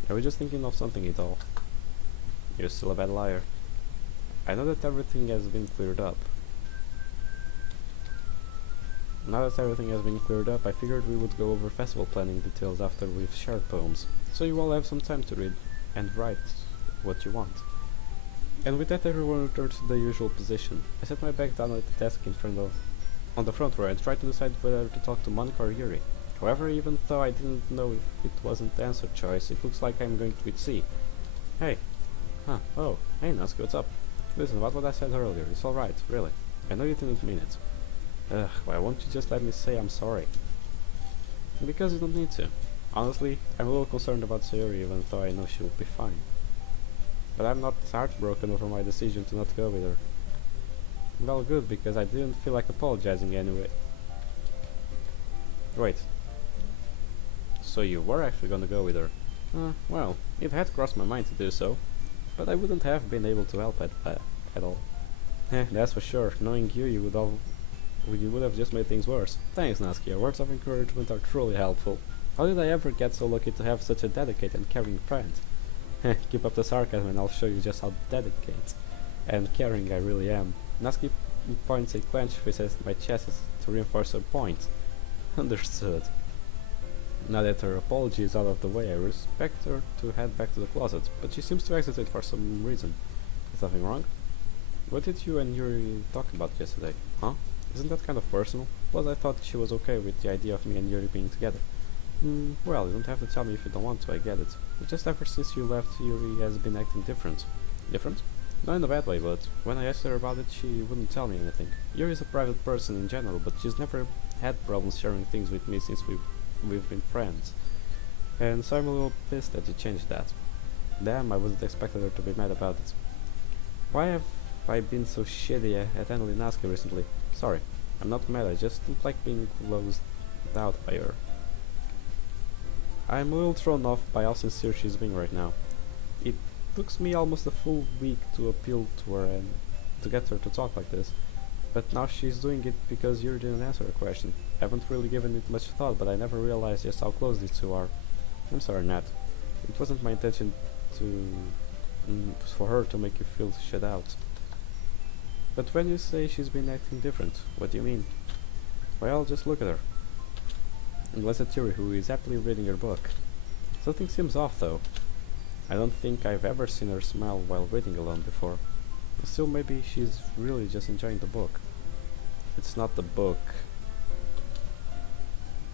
I was just thinking of something at all. You're still a bad liar. I know that everything has been cleared up. Now that everything has been cleared up, I figured we would go over festival planning details after we've shared poems, so you all have some time to read and write what you want. And with that, everyone returned to the usual position. I set my bag down at the desk on the front row and tried to decide whether to talk to Monica or Yuri. However, even though I didn't know if it wasn't the answer choice, it looks like I'm going with C. Hey. Oh. Hey, Natsuki, what's up? Listen, what I said earlier, it's alright, really. I know you didn't mean it. Why won't you just let me say I'm sorry? Because you don't need to. Honestly, I'm a little concerned about Sayuri even though I know she will be fine. But I'm not heartbroken over my decision to not go with her. Well, good, because I didn't feel like apologizing anyway. Wait. So you were actually gonna go with her? Well, it had crossed my mind to do so, but I wouldn't have been able to help at all. That's for sure. Knowing you would have just made things worse. Thanks, Natsuki. Your words of encouragement are truly helpful. How did I ever get so lucky to have such a dedicated and caring friend? Keep up the sarcasm and I'll show you just how dedicated and caring I really am. Natsuki points a clenched fist at my chest to reinforce her point. Understood. Now that her apology is out of the way, I expect her to head back to the closet, but she seems to exit it for some reason. Is something wrong? What did you and Yuri talk about yesterday? Huh? Isn't that kind of personal? Plus I thought she was okay with the idea of me and Yuri being together. Well, you don't have to tell me if you don't want to, I get it. But just ever since you left, Yuri has been acting different. Different? Not in a bad way, but when I asked her about it, she wouldn't tell me anything. Yuri is a private person in general, but she's never had problems sharing things with me since we've been friends. And so I'm a little pissed that you changed that. Damn, I wasn't expecting her to be mad about it. Why have I been so shitty at handling Natsuki recently? Sorry, I'm not mad, I just don't like being closed out by her. I'm a little thrown off by how sincere she's being right now. It took me almost a full week to appeal to her and to get her to talk like this, but now she's doing it because Yuri didn't answer her question. I haven't really given it much thought, but I never realized just how close these two are. I'm sorry, Nat. It wasn't my intention for her to make you feel shut out. But when you say she's been acting different, what do you mean? Well, just look at her. Unless it's Yuri, who is happily reading your book. Something seems off, though. I don't think I've ever seen her smile while reading alone before. Still, maybe she's really just enjoying the book. It's not the book.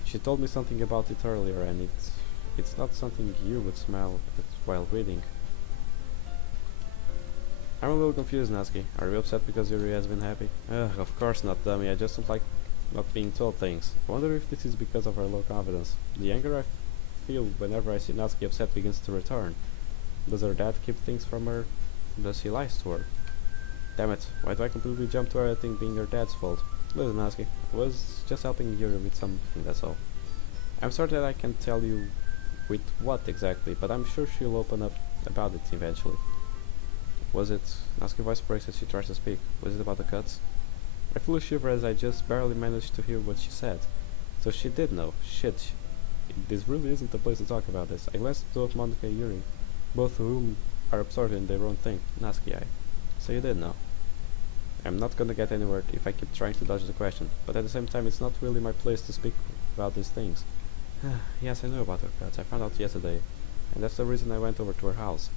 She told me something about it earlier, and it's not something you would smell at while reading. I'm a little confused, Natsuki. Are you upset because Yuri has been happy? Ugh, of course not, dummy. I just don't like not being told things. I wonder if this is because of her low confidence. The anger I feel whenever I see Natsuki upset begins to return. Does her dad keep things from her? Does he lie to her? Damn it, why do I completely jump to everything being her dad's fault? Listen, Natsuki, I was just helping Yuri with something, that's all. I'm sorry that I can't tell you with what exactly, but I'm sure she'll open up about it eventually. Was it? Natsuki's voice breaks as she tries to speak. Was it about the cuts? I feel a shiver as I just barely managed to hear what she said. So she did know. Shit. This really isn't the place to talk about this. I glanced at both Monica and Yuri, both of whom are absorbed in their own thing. Natsuki, so you did know. I'm not gonna get anywhere if I keep trying to dodge the question, but at the same time it's not really my place to speak about these things. Yes, I know about her cuts. I found out yesterday, and that's the reason I went over to her house.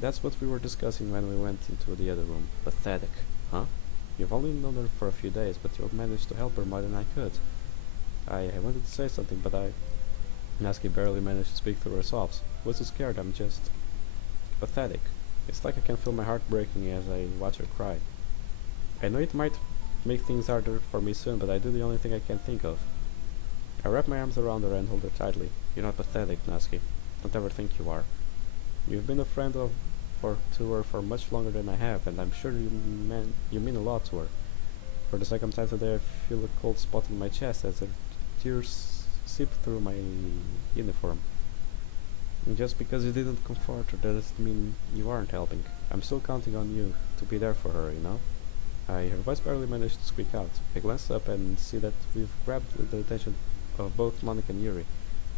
That's what we were discussing when we went into the other room. Pathetic, huh? You've only known her for a few days, but you've managed to help her more than I could. I wanted to say something, but Natsuki barely managed to speak through her sobs. I was so scared, I'm just... pathetic. It's like I can feel my heart breaking as I watch her cry. I know it might make things harder for me soon, but I do the only thing I can think of. I wrap my arms around her and hold her tightly. You're not pathetic, Natsuki. Don't ever think you are. You've been a friend to her for much longer than I have, and I'm sure you mean a lot to her. For the second time today, I feel a cold spot in my chest as tears seep through my uniform. And just because you didn't comfort her doesn't mean you aren't helping. I'm still counting on you to be there for her, you know? Her voice barely managed to squeak out. I glance up and see that we've grabbed the attention of both Monica and Yuri.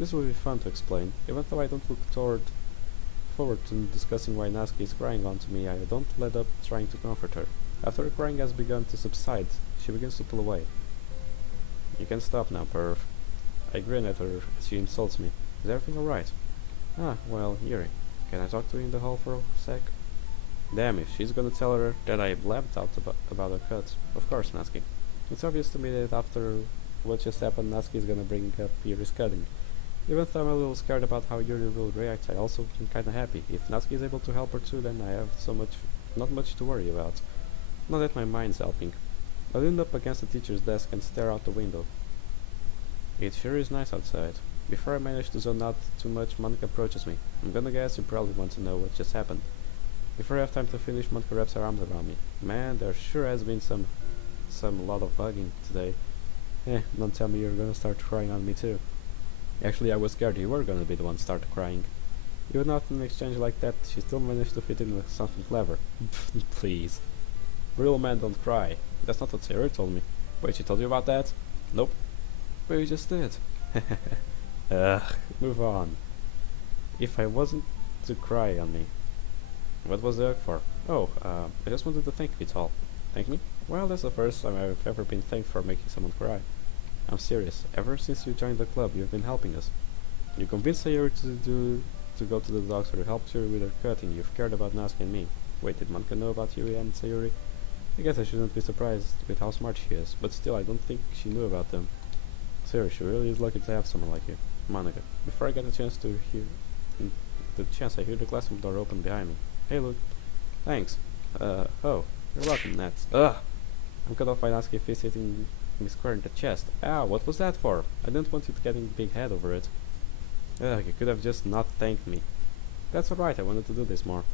This will be fun to explain. Even though I don't look forward to discussing why Natsuki is crying onto me, I don't let up trying to comfort her. After her crying has begun to subside, she begins to pull away. You can stop now, perv. I grin at her as she insults me. Is everything alright? Well, Yuri, can I talk to you in the hall for a sec? Damn, if she's gonna tell her that I blabbed out about her cuts. Of course, Natsuki. It's obvious to me that after what just happened, Natsuki is gonna bring up Yuri's cutting. Even though I'm a little scared about how Yuri will react, I also am kinda happy. If Natsuki is able to help her too, then I have not much to worry about. Not that my mind's helping. I lean up against the teacher's desk and stare out the window. It sure is nice outside. Before I manage to zone out too much, Monica approaches me. I'm gonna guess you probably want to know what just happened. Before I have time to finish, Monica wraps her arms around me. Man, there sure has been some lot of hugging today. Don't tell me you're gonna start crying on me too. Actually, I was scared you were gonna be the one to start crying. Even after an exchange like that, she still managed to fit in with something clever. Please. Real men don't cry. That's not what Sarah told me. Wait, she told you about that? Nope. But you just did. Ugh, move on. If I wasn't to cry on me, what was the hug for? Oh, I just wanted to thank you, it's all. Thank me? Well, that's the first time I've ever been thanked for making someone cry. I'm serious. Ever since you joined the club, you've been helping us. You convinced Sayuri to go to the doctor, helped Yuri with her cutting. You've cared about Natsuki and me. Wait, did Monica know about Yuri and Sayuri? I guess I shouldn't be surprised with how smart she is, but still, I don't think she knew about them. Sayuri, she really is lucky to have someone like you. Monica, before I get a chance I hear the classroom door open behind me. Hey, Luke. Thanks. Oh, you're welcome, Nat. Ugh! I'm cut off by Natsuki fist hitting me square in the chest. Ow, what was that for? I didn't want you to get a big head over it. Ugh, you could have just not thanked me. That's alright, I wanted to do this more.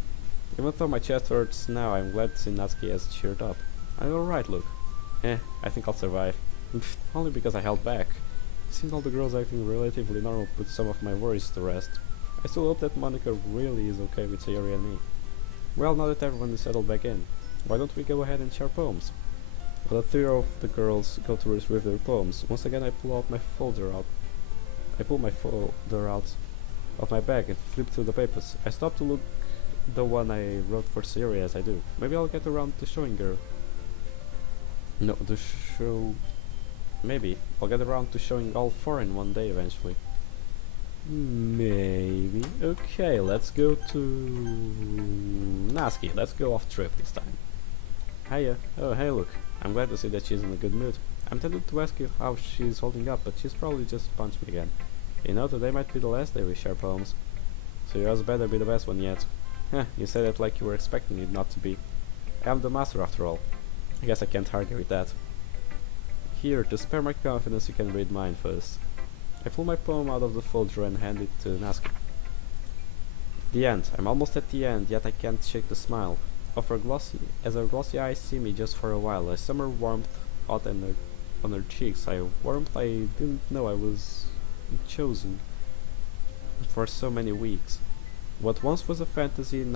Even though my chest hurts now, I'm glad to see Natsuki has cheered up. I'm alright, Luke. I think I'll survive. Only because I held back. Seeing all the girls acting relatively normal put some of my worries to rest. I still hope that Monica really is okay with Sayuri and me. Well, now that everyone is settled back in, why don't we go ahead and share poems? Well, the three of the girls go to retrieve their poems. Once again, I pull my folder out of my bag and flip through the papers. I stop to look the one I wrote for Sayuri as I do. Maybe I'll get around to showing her. Maybe I'll get around to showing all four in one day eventually. Maybe. Okay, let's go to Naski. Let's go off trip this time. Hiya. Oh, hey, look. I'm glad to see that she's in a good mood. I'm tempted to ask you how she's holding up, but she's probably just punched me again. You know, today might be the last day we share poems. So yours better be the best one yet. Heh, you said it like you were expecting it not to be. I'm the master after all. I guess I can't argue with that. Here, to spare my confidence, you can read mine first. I pull my poem out of the folder and hand it to Naski. The end. I'm almost at the end, yet I can't shake the smile. As her glossy eyes see me just for a while, a summer warmth hot on her cheeks, a warmth I didn't know I was chosen for so many weeks. What once was a fantasy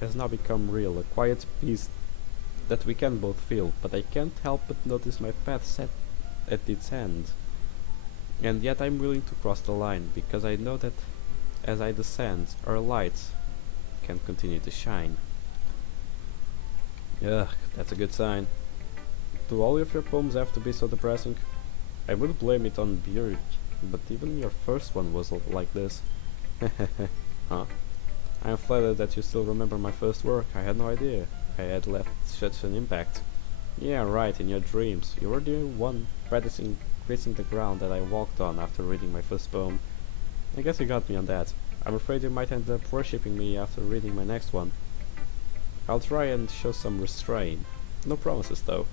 has now become real, a quiet peace that we can both feel, but I can't help but notice my path set at its end. And yet I'm willing to cross the line, because I know that as I descend, our light can continue to shine. Ugh, that's a good sign. Do all of your poems have to be so depressing? I would blame it on Björk, but even your first one was like this. Huh? I'm flattered that you still remember my first work. I had no idea I had left such an impact. Yeah, right, in your dreams. You were the one practicing gracing the ground that I walked on after reading my first poem. I guess you got me on that. I'm afraid you might end up worshipping me after reading my next one. I'll try and show some restraint. No promises though.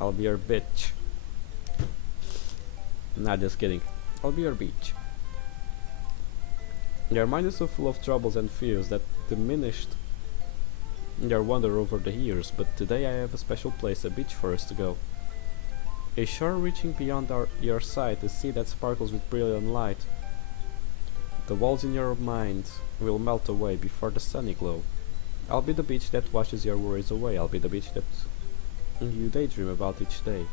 I'll be your bitch. Nah, just kidding. I'll be your beach. Your mind is so full of troubles and fears that diminished your wonder over the years, but today I have a special place, a beach for us to go. A shore reaching beyond your sight, a sea that sparkles with brilliant light. The walls in your mind will melt away before the sunny glow. I'll be the beach that washes your worries away. I'll be the beach that you daydream about each day.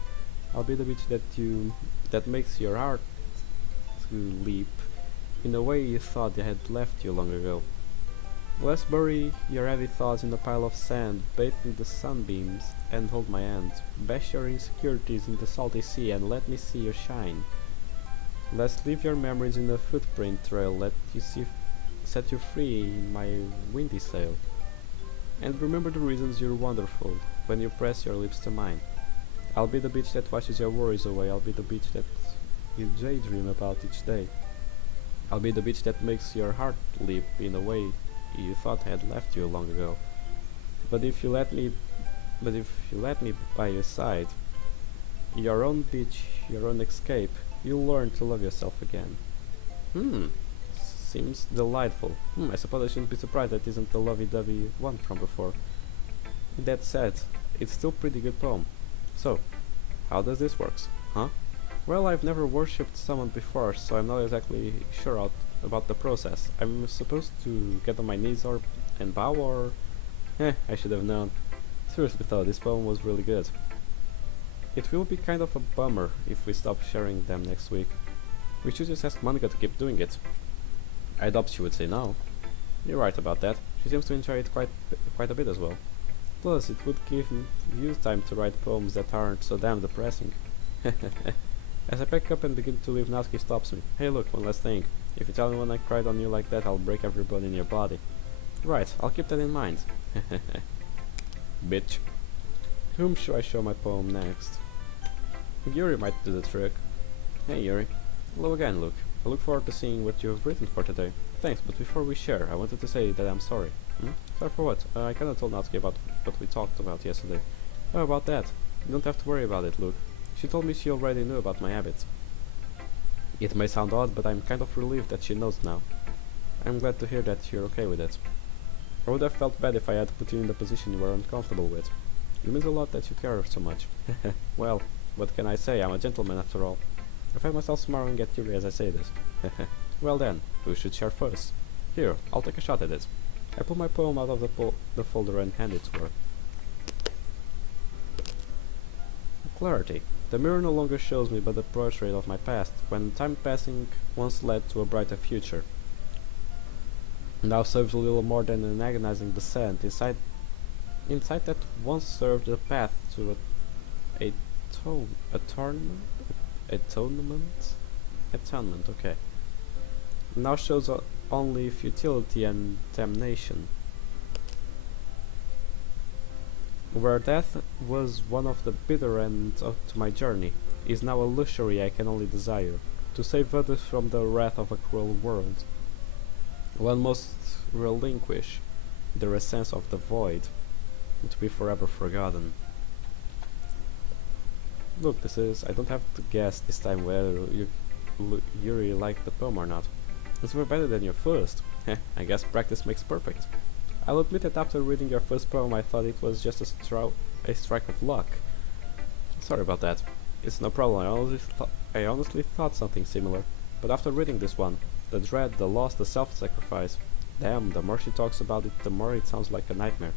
I'll be the beach that makes your heart to leap in a way you thought they had left you long ago. Let's bury your heavy thoughts in a pile of sand, bathe in the sunbeams, and hold my hand. Bash your insecurities in the salty sea and let me see you shine. Let's leave your memories in a footprint trail, set you free in my windy sail. And remember the reasons you're wonderful when you press your lips to mine. I'll be the beach that washes your worries away. I'll be the beach that you daydream about each day. I'll be the beach that makes your heart leap in a way you thought had left you long ago. But if you let me by your side, your own beach, your own escape, you'll learn to love yourself again. Seems delightful. I suppose I shouldn't be surprised that isn't the lovey-dovey one from before. That said, it's still pretty good poem. So, how does this works, huh? Well, I've never worshipped someone before, so I'm not exactly sure about the process. I'm supposed to get on my knees and bow, or... I should have known. Seriously though, this poem was really good. It will be kind of a bummer if we stop sharing them next week. We should just ask Monica to keep doing it. I doubt she would say no. You're right about that. She seems to enjoy it quite a bit as well. Plus, it would give you time to write poems that aren't so damn depressing. As I pack up and begin to leave, Natsuki stops me. Hey look, one last thing. If you tell me when I cried on you like that, I'll break every bone in your body. Right, I'll keep that in mind. Bitch. Whom should I show my poem next? Yuri might do the trick. Hey Yuri. Hello again, Luke. I look forward to seeing what you've written for today. Thanks, but before we share, I wanted to say that I'm sorry. Sorry for what? I kinda told Natsuki about what we talked about yesterday. Oh, about that. You don't have to worry about it, Luke. She told me she already knew about my habits. It may sound odd, but I'm kind of relieved that she knows now. I'm glad to hear that you're okay with it. I would have felt bad if I had put you in the position you were uncomfortable with. It means a lot that you care so much. Well, what can I say? I'm a gentleman after all. I find myself smiling at Yuri as I say this. Well then, who should share first? Here, I'll take a shot at it. I pull my poem out of the folder and hand it to her. Clarity. The mirror no longer shows me but the portrait of my past, when time passing once led to a brighter future. Now serves a little more than an agonizing descent. Inside that once served a path to atonement. Okay. now shows only futility and damnation. Where death was one of the bitter ends to my journey, is now a luxury I can only desire, to save others from the wrath of a cruel world. One must relinquish the essence of the void, to be forever forgotten. Look, I don't have to guess this time whether you really like the poem or not. It's way better than your first. I guess practice makes perfect. I'll admit that after reading your first poem I thought it was just a strike of luck. Sorry about that. It's no problem, I honestly thought something similar. But after reading this one, the dread, the loss, the self-sacrifice, damn, the more she talks about it, the more it sounds like a nightmare.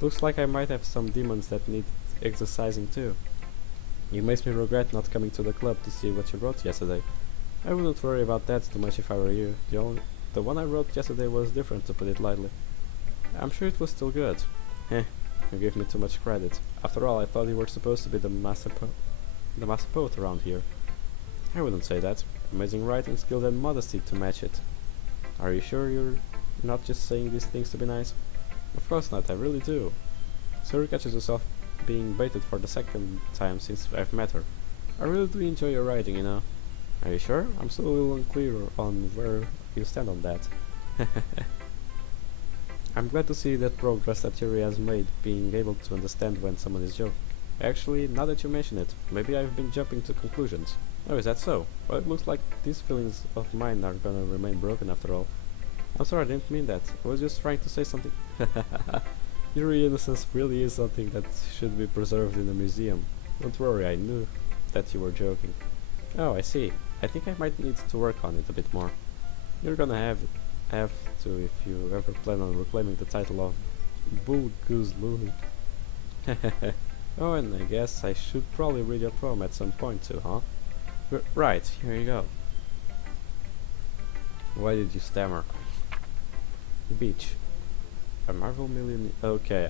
Looks like I might have some demons that need exercising too. It makes me regret not coming to the club to see what you wrote yesterday. I wouldn't worry about that too much if I were you. The one I wrote yesterday was different, to put it lightly. I'm sure it was still good. You gave me too much credit. After all, I thought you were supposed to be the master poet around here. I wouldn't say that. Amazing writing skills and modesty to match it. Are you sure you're not just saying these things to be nice? Of course not, I really do. Suri catches herself being baited for the second time since I've met her. I really do enjoy your writing, you know. Are you sure? I'm still a little unclear on where you stand on that. I'm glad to see that progress that Yuri has made, being able to understand when someone is joking. Actually, now that you mention it, maybe I've been jumping to conclusions. Oh, is that so? Well, it looks like these feelings of mine are gonna remain broken after all. I'm sorry, I didn't mean that. I was just trying to say something. Yuri innocence really is something that should be preserved in a museum. Don't worry, I knew that you were joking. Oh, I see. I think I might need to work on it a bit more. You're gonna have to if you ever plan on reclaiming the title of Bull Goose Looney. Oh, and I guess I should probably read your poem at some point too, huh? Right, here you go. Why did you stammer? Beach. A Marvel million. Okay,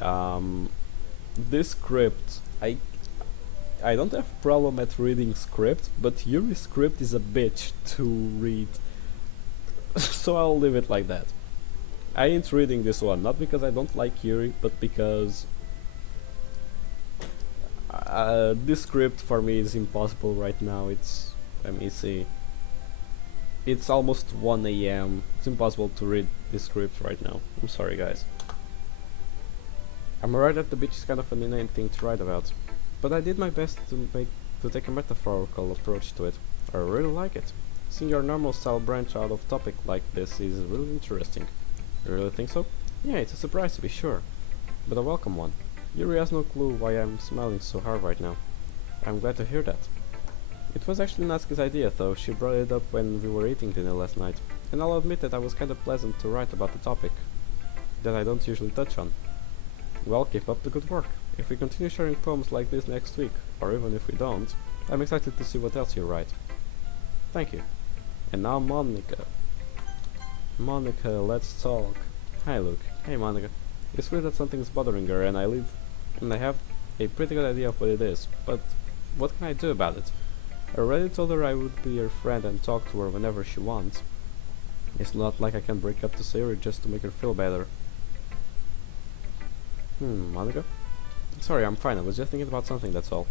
this script, I don't have problem at reading script, but Yuri's script is a bitch to read. So I'll leave it like that. I ain't reading this one, not because I don't like Yuri, but because this script for me is impossible right now. Let me see. It's almost 1 AM. It's impossible to read this script right now. I'm sorry, guys. I'm aware that the beach is kind of an inane thing to write about, but I did my best to take a metaphorical approach to it. I really like it. Seeing your normal style branch out of topic like this is really interesting. You really think so? Yeah, it's a surprise to be sure, but a welcome one. Yuri has no clue why I'm smiling so hard right now. I'm glad to hear that. It was actually Natsuki's idea though, she brought it up when we were eating dinner last night, and I'll admit that I was kinda pleasant to write about the topic that I don't usually touch on. Well, keep up the good work. If we continue sharing poems like this next week, or even if we don't, I'm excited to see what else you write. Thank you. And now Monica. Monica, let's talk. Hi Luke. Hey Monica. It's clear that something's bothering her and I have a pretty good idea of what it is, but what can I do about it? I already told her I would be her friend and talk to her whenever she wants. It's not like I can break up to Sayuri just to make her feel better. Monica? Sorry, I'm fine, I was just thinking about something, that's all.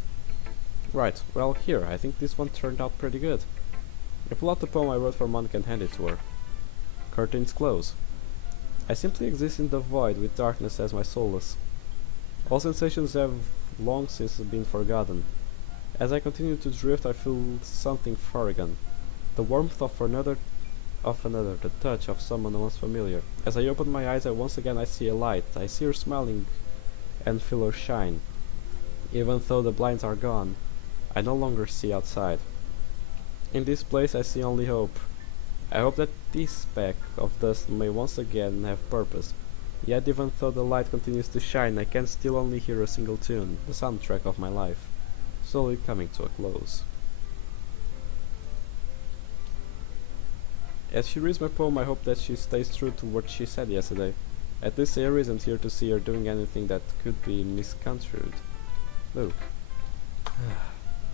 Right, well here, I think this one turned out pretty good. I pull out the poem I wrote for Monica and hand it to her. Curtains close. I simply exist in the void with darkness as my solace. All sensations have long since been forgotten. As I continue to drift, I feel something foreign. The warmth of another, the touch of someone once familiar. As I open my eyes, once again I see a light. I see her smiling and feel her shine. Even though the blinds are gone, I no longer see outside. In this place I see only hope. I hope that this speck of dust may once again have purpose. Yet even though the light continues to shine, I can still only hear a single tune, the soundtrack of my life, slowly coming to a close. As she reads my poem, I hope that she stays true to what she said yesterday. At least there isn't here to see her doing anything that could be misconstrued. Luke.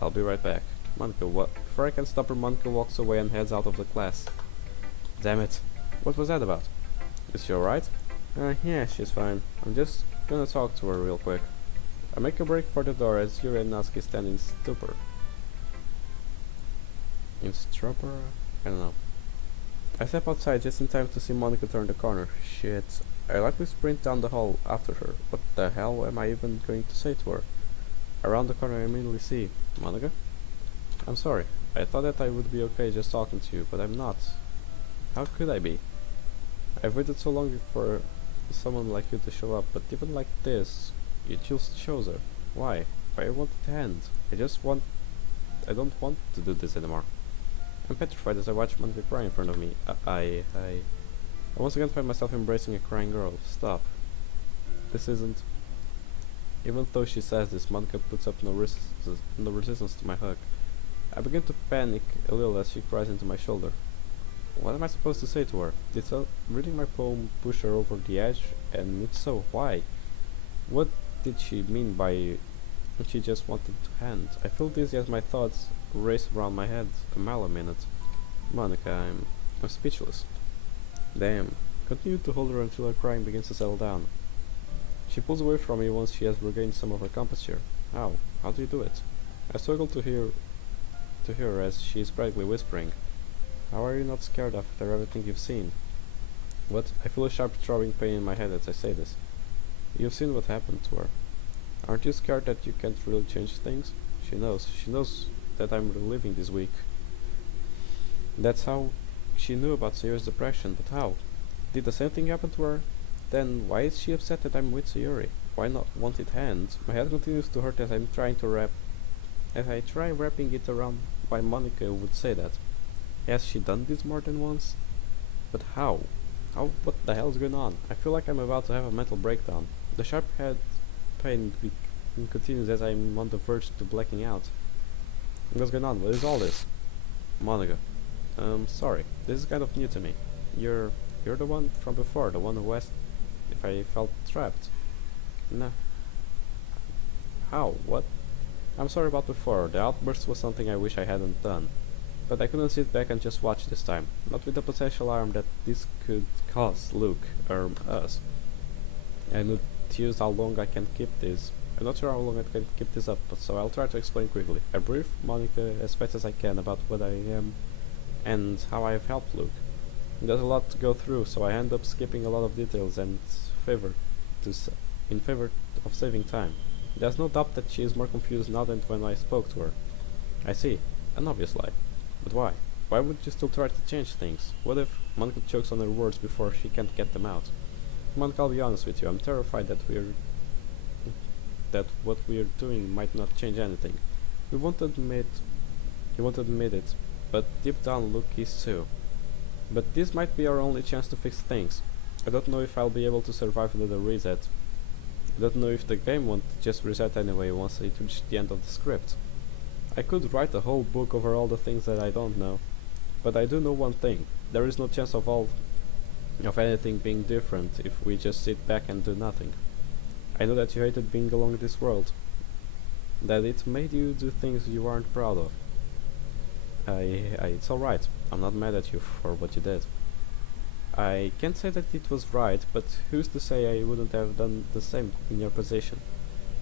I'll be right back. Monica, what? Before I can stop her, Monica walks away and heads out of the class. Damn it. What was that about? Is she alright? Yeah, she's fine. I'm just gonna talk to her real quick. I make a break for the door as Yuri and Natsuki stand in stupor. In stupor? I don't know. I step outside just in time to see Monica turn the corner. Shit. I likely sprint down the hall after her. What the hell am I even going to say to her? Around the corner I immediately see Monica? I'm sorry. I thought that I would be okay just talking to you, but I'm not. How could I be? I've waited so long for someone like you to show up, but even like this, you just chose her. Why? Why want it to end? I don't want to do this anymore. I'm petrified as I watch Monica cry in front of me. I once again find myself embracing a crying girl. Stop. This isn't... Even though she says this, Monica puts up no resistance to my hug. I begin to panic a little as she cries into my shoulder. What am I supposed to say to her? Did reading my poem push her over the edge? And if so, why? What did she mean by she just wanted to end? I feel dizzy as my thoughts race around my head a mile a minute. Monica, I'm speechless. Damn. Continue to hold her until her crying begins to settle down. She pulls away from me once she has regained some of her composure. How? How do you do it? I struggle to hear her as she is practically whispering. How are you not scared after everything you've seen? What? I feel a sharp throbbing pain in my head as I say this. You've seen what happened to her. Aren't you scared that you can't really change things? She knows. She knows that I'm reliving this week. That's how she knew about Sayuri's depression, but how? Did the same thing happen to her? Then why is she upset that I'm with Sayuri? Why not want it end? My head continues to hurt as I try wrapping it around why Monica would say that. Has she done this more than once? But how? What the hell is going on? I feel like I'm about to have a mental breakdown. The sharp head pain continues as I'm on the verge to blacking out. What's going on? What is all this? Monica. Sorry. This is kind of new to me. You're the one from before, the one who asked if I felt trapped. Nah. How? What? I'm sorry about before. The outburst was something I wish I hadn't done. But I couldn't sit back and just watch this time. Not with the potential harm that this could cause Luke, or us. I need to use how long I can keep this. I'm not sure how long I can keep this up, but so I'll try to explain quickly. I brief Monica as fast as I can about what I am and how I have helped Luke. There's a lot to go through, so I end up skipping a lot of details in favor of saving time. There's no doubt that she is more confused now than when I spoke to her. I see. An obvious lie. But why? Why would you still try to change things? What if Monica chokes on her words before she can't get them out? Monica, I'll be honest with you, I'm terrified that what we're doing might not change anything. You won't admit it, but deep down Luke is too. But this might be our only chance to fix things. I don't know if I'll be able to survive another reset. I don't know if the game won't just reset anyway once it reaches the end of the script. I could write a whole book over all the things that I don't know, but I do know one thing. There is no chance of anything being different if we just sit back and do nothing. I know that you hated being alone in this world, that it made you do things you aren't proud of. It's alright. I'm not mad at you for what you did. I can't say that it was right, but who's to say I wouldn't have done the same in your position?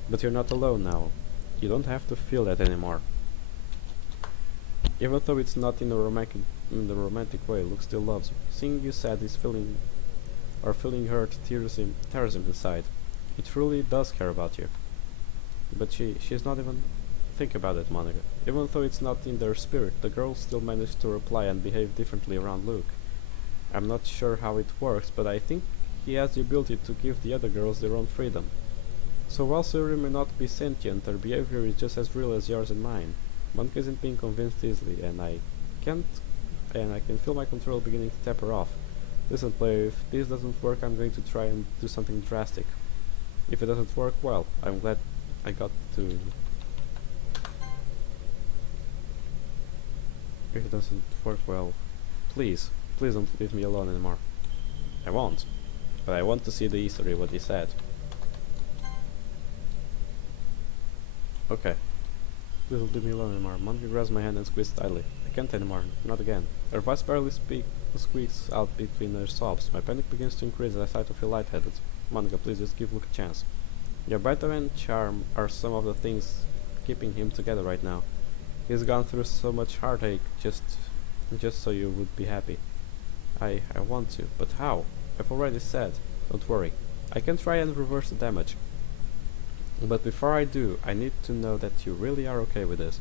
But you're not alone now. You don't have to feel that anymore. Even though it's not in the romantic way, Luke still loves you. Seeing you sad is feeling hurt tears him inside. He truly does care about you. But she's not even think about it, Monica. Even though it's not in their spirit, the girls still manage to reply and behave differently around Luke. I'm not sure how it works, but I think he has the ability to give the other girls their own freedom. So while Sayuri may not be sentient, her behavior is just as real as yours and mine. Monica isn't being convinced easily, and I can feel my control beginning to taper off. Listen, player, if this doesn't work, I'm going to try and do something drastic. If it doesn't work, well, I'm glad I got to... If it doesn't work well, please don't leave me alone anymore. I won't, but I want to see the history, what he said. Okay. Please don't leave me alone anymore. Monica grabs my hand and squeezes tightly. I can't anymore. Not again. Her voice barely squeaks out between her sobs. My panic begins to increase as I start to feel lightheaded. Monica, please just give Luke a chance. Your battle and charm are some of the things keeping him together right now. He's gone through so much heartache just so you would be happy. I want to, but how? I've already said. Don't worry. I can try and reverse the damage. But before I do, I need to know that you really are okay with this.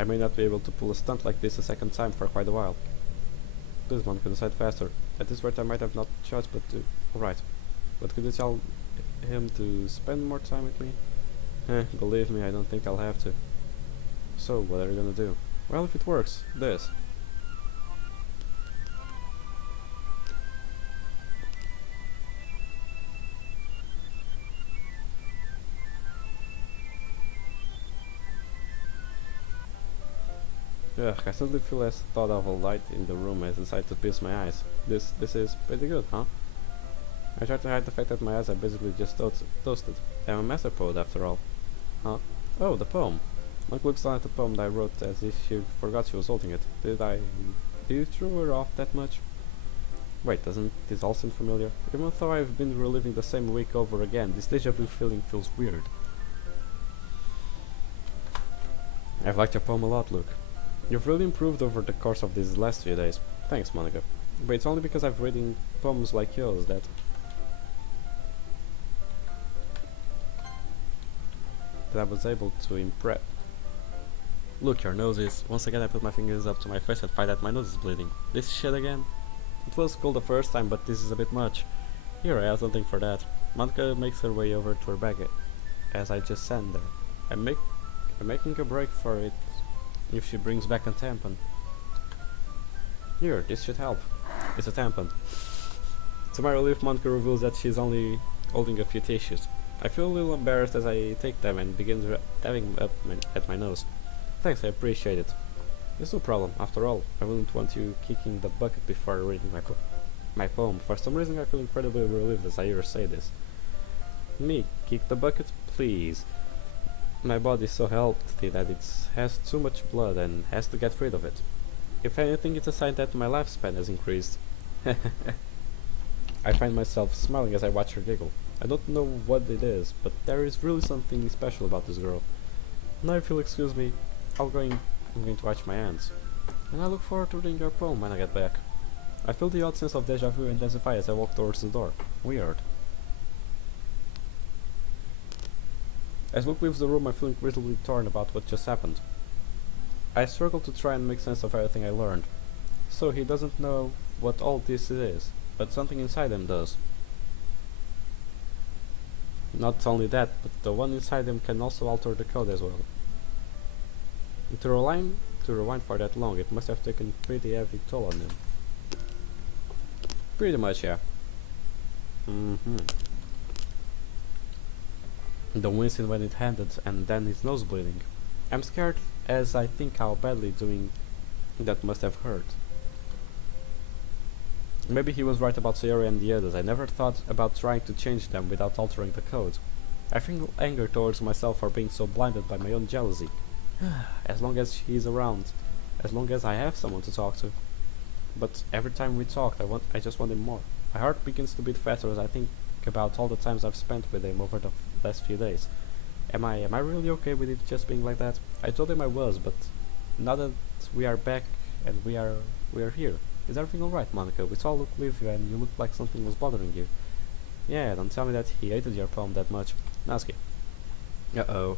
I may not be able to pull a stunt like this a second time for quite a while. Please, Monica, decide faster. At this rate I might have not choice but to... Alright. But could you tell him to spend more time with me? Believe me, I don't think I'll have to. So, what are you gonna do? Well, if it works, this. Ugh, I suddenly feel as thought of a light in the room as I decide to pierce my eyes. This is pretty good, huh? I try to hide the fact that my eyes are basically just toasted. I'm a master poet after all. Huh? Oh, the poem. Monk looks down at the poem that I wrote as if she forgot she was holding it. Did you throw her off that much? Wait, doesn't this all seem familiar? Even though I've been reliving the same week over again, this deja vu feeling feels weird. I've liked your poem a lot, Luke. You've really improved over the course of these last few days. Thanks, Monica. But it's only because I've reading poems like yours that I was able to impress. Look, your nose is... Once again I put my fingers up to my face and find that my nose is bleeding. This shit again? It was cool the first time, but this is a bit much. Here, I have something for that. Monica makes her way over to her bag as I just stand there. I'm making a break for it if she brings back a tampon. Here, this should help. It's a tampon. To my relief, Monica reveals that she's only holding a few tissues. I feel a little embarrassed as I take them and begin dabbing up at my nose. Thanks, I appreciate it. It's no problem. After all, I wouldn't want you kicking the bucket before reading my poem. For some reason I feel incredibly relieved as I hear her say this. Me? Kick the bucket? Please. My body is so healthy that it has too much blood and has to get rid of it. If anything, it's a sign that my lifespan has increased. I find myself smiling as I watch her giggle. I don't know what it is, but there is really something special about this girl. Now if you'll excuse me, I'm going to wash my hands. And I look forward to reading your poem when I get back. I feel the odd sense of deja vu intensify as I walk towards the door. Weird. As Luke leaves the room, I feel incredibly torn about what just happened. I struggle to try and make sense of everything I learned. So he doesn't know what all this is, but something inside him does. Not only that, but the one inside him can also alter the code as well. To rewind for that long, it must have taken a pretty heavy toll on him. Pretty much, yeah. The wincing when it ended, and then his nose bleeding. I'm scared as I think how badly doing that must have hurt. Maybe he was right about Sayori and the others. I never thought about trying to change them without altering the code. I feel anger towards myself for being so blinded by my own jealousy. As long as he's around, as long as I have someone to talk to. But every time we talk, I just want him more. My heart begins to beat faster as I think about all the times I've spent with him over the last few days. Am I really okay with it just being like that? I told him I was, but now that we are back and we are here, is everything alright, Monica? We saw Luke leave you and you looked like something was bothering you. Yeah, don't tell me that he hated your poem that much. Nasky. Uh-oh.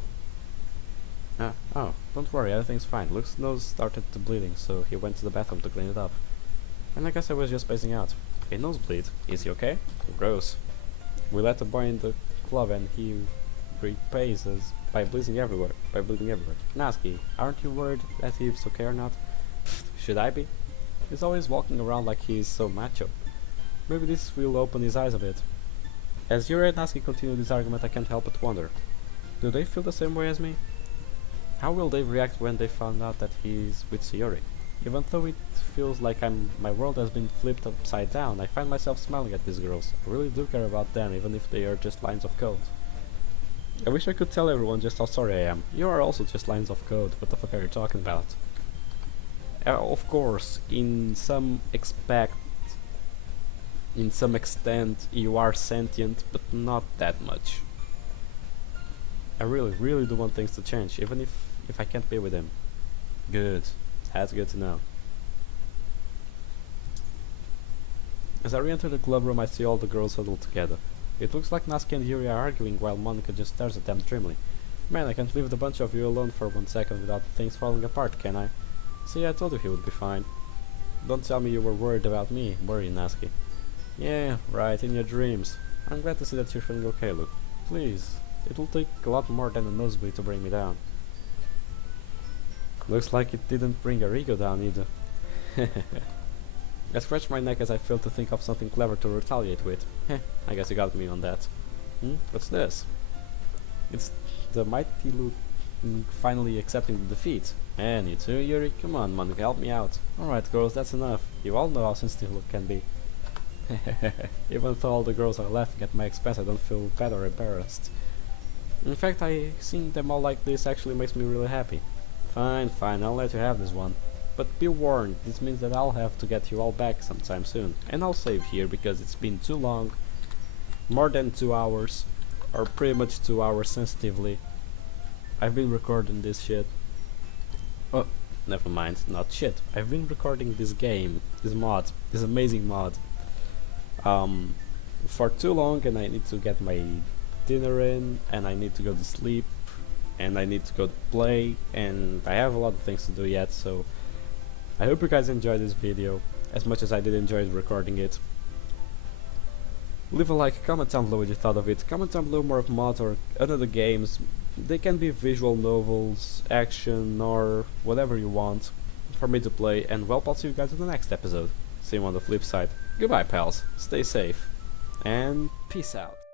Oh, don't worry, everything's fine. Luke's nose started to bleeding, so he went to the bathroom to clean it up. And I guess I was just spacing out. A nosebleed. Is he okay? Gross. We let a boy in the club and he repays us by bleeding everywhere. Nasky, aren't you worried that he's okay or not? Should I be? He's always walking around like he's so macho. Maybe this will open his eyes a bit. As Yuri and Nasky continue this argument, I can't help but wonder. Do they feel the same way as me? How will they react when they found out that he's with Sayori? Even though it feels like my world has been flipped upside down, I find myself smiling at these girls. I really do care about them, even if they are just lines of code. I wish I could tell everyone just how sorry I am. You are also just lines of code. What the fuck are you talking about? Of course, in some extent you are sentient, but not that much. I really do want things to change, even if I can't be with him. Good. That's good to know. As I re-enter the club room, I see all the girls huddled together. It looks like Natsuki and Yuri are arguing while Monica just stares at them dreamily. Man, I can't leave the bunch of you alone for 1 second without things falling apart, can I? See, I told you he would be fine. Don't tell me you were worried about me, were you, Natsuki? Yeah, right, in your dreams. I'm glad to see that you're feeling okay, Luke. Please, it will take a lot more than a nosebleed to bring me down. Looks like it didn't bring your ego down either. I scratch my neck as I fail to think of something clever to retaliate with. Heh, I guess you got me on that. What's this? It's the mighty Luke finally accepting the defeat. And you too, Yuri? Come on, Monica, help me out. Alright, girls, that's enough. You all know how sensitive Luke can be. Even though all the girls are laughing at my expense, I don't feel bad or embarrassed. In fact, seeing them all like this actually makes me really happy. Fine, I'll let you have this one. But be warned, this means that I'll have to get you all back sometime soon. And I'll save here because it's been too long. More than 2 hours. Or pretty much 2 hours sensitively. I've been recording this shit. Oh, never mind, not shit. I've been recording this game, this mod, this amazing mod. For too long, and I need to get my dinner in, and I need to go to sleep, and I need to go to play, and I have a lot of things to do yet, so I hope you guys enjoyed this video as much as I did enjoy recording it. Leave a like, comment down below what you thought of it, comment down below more of mods or other games. They can be visual novels, action, or whatever you want for me to play, and well, I'll see you guys in the next episode. See you on the flip side. Goodbye, pals, stay safe, and peace out.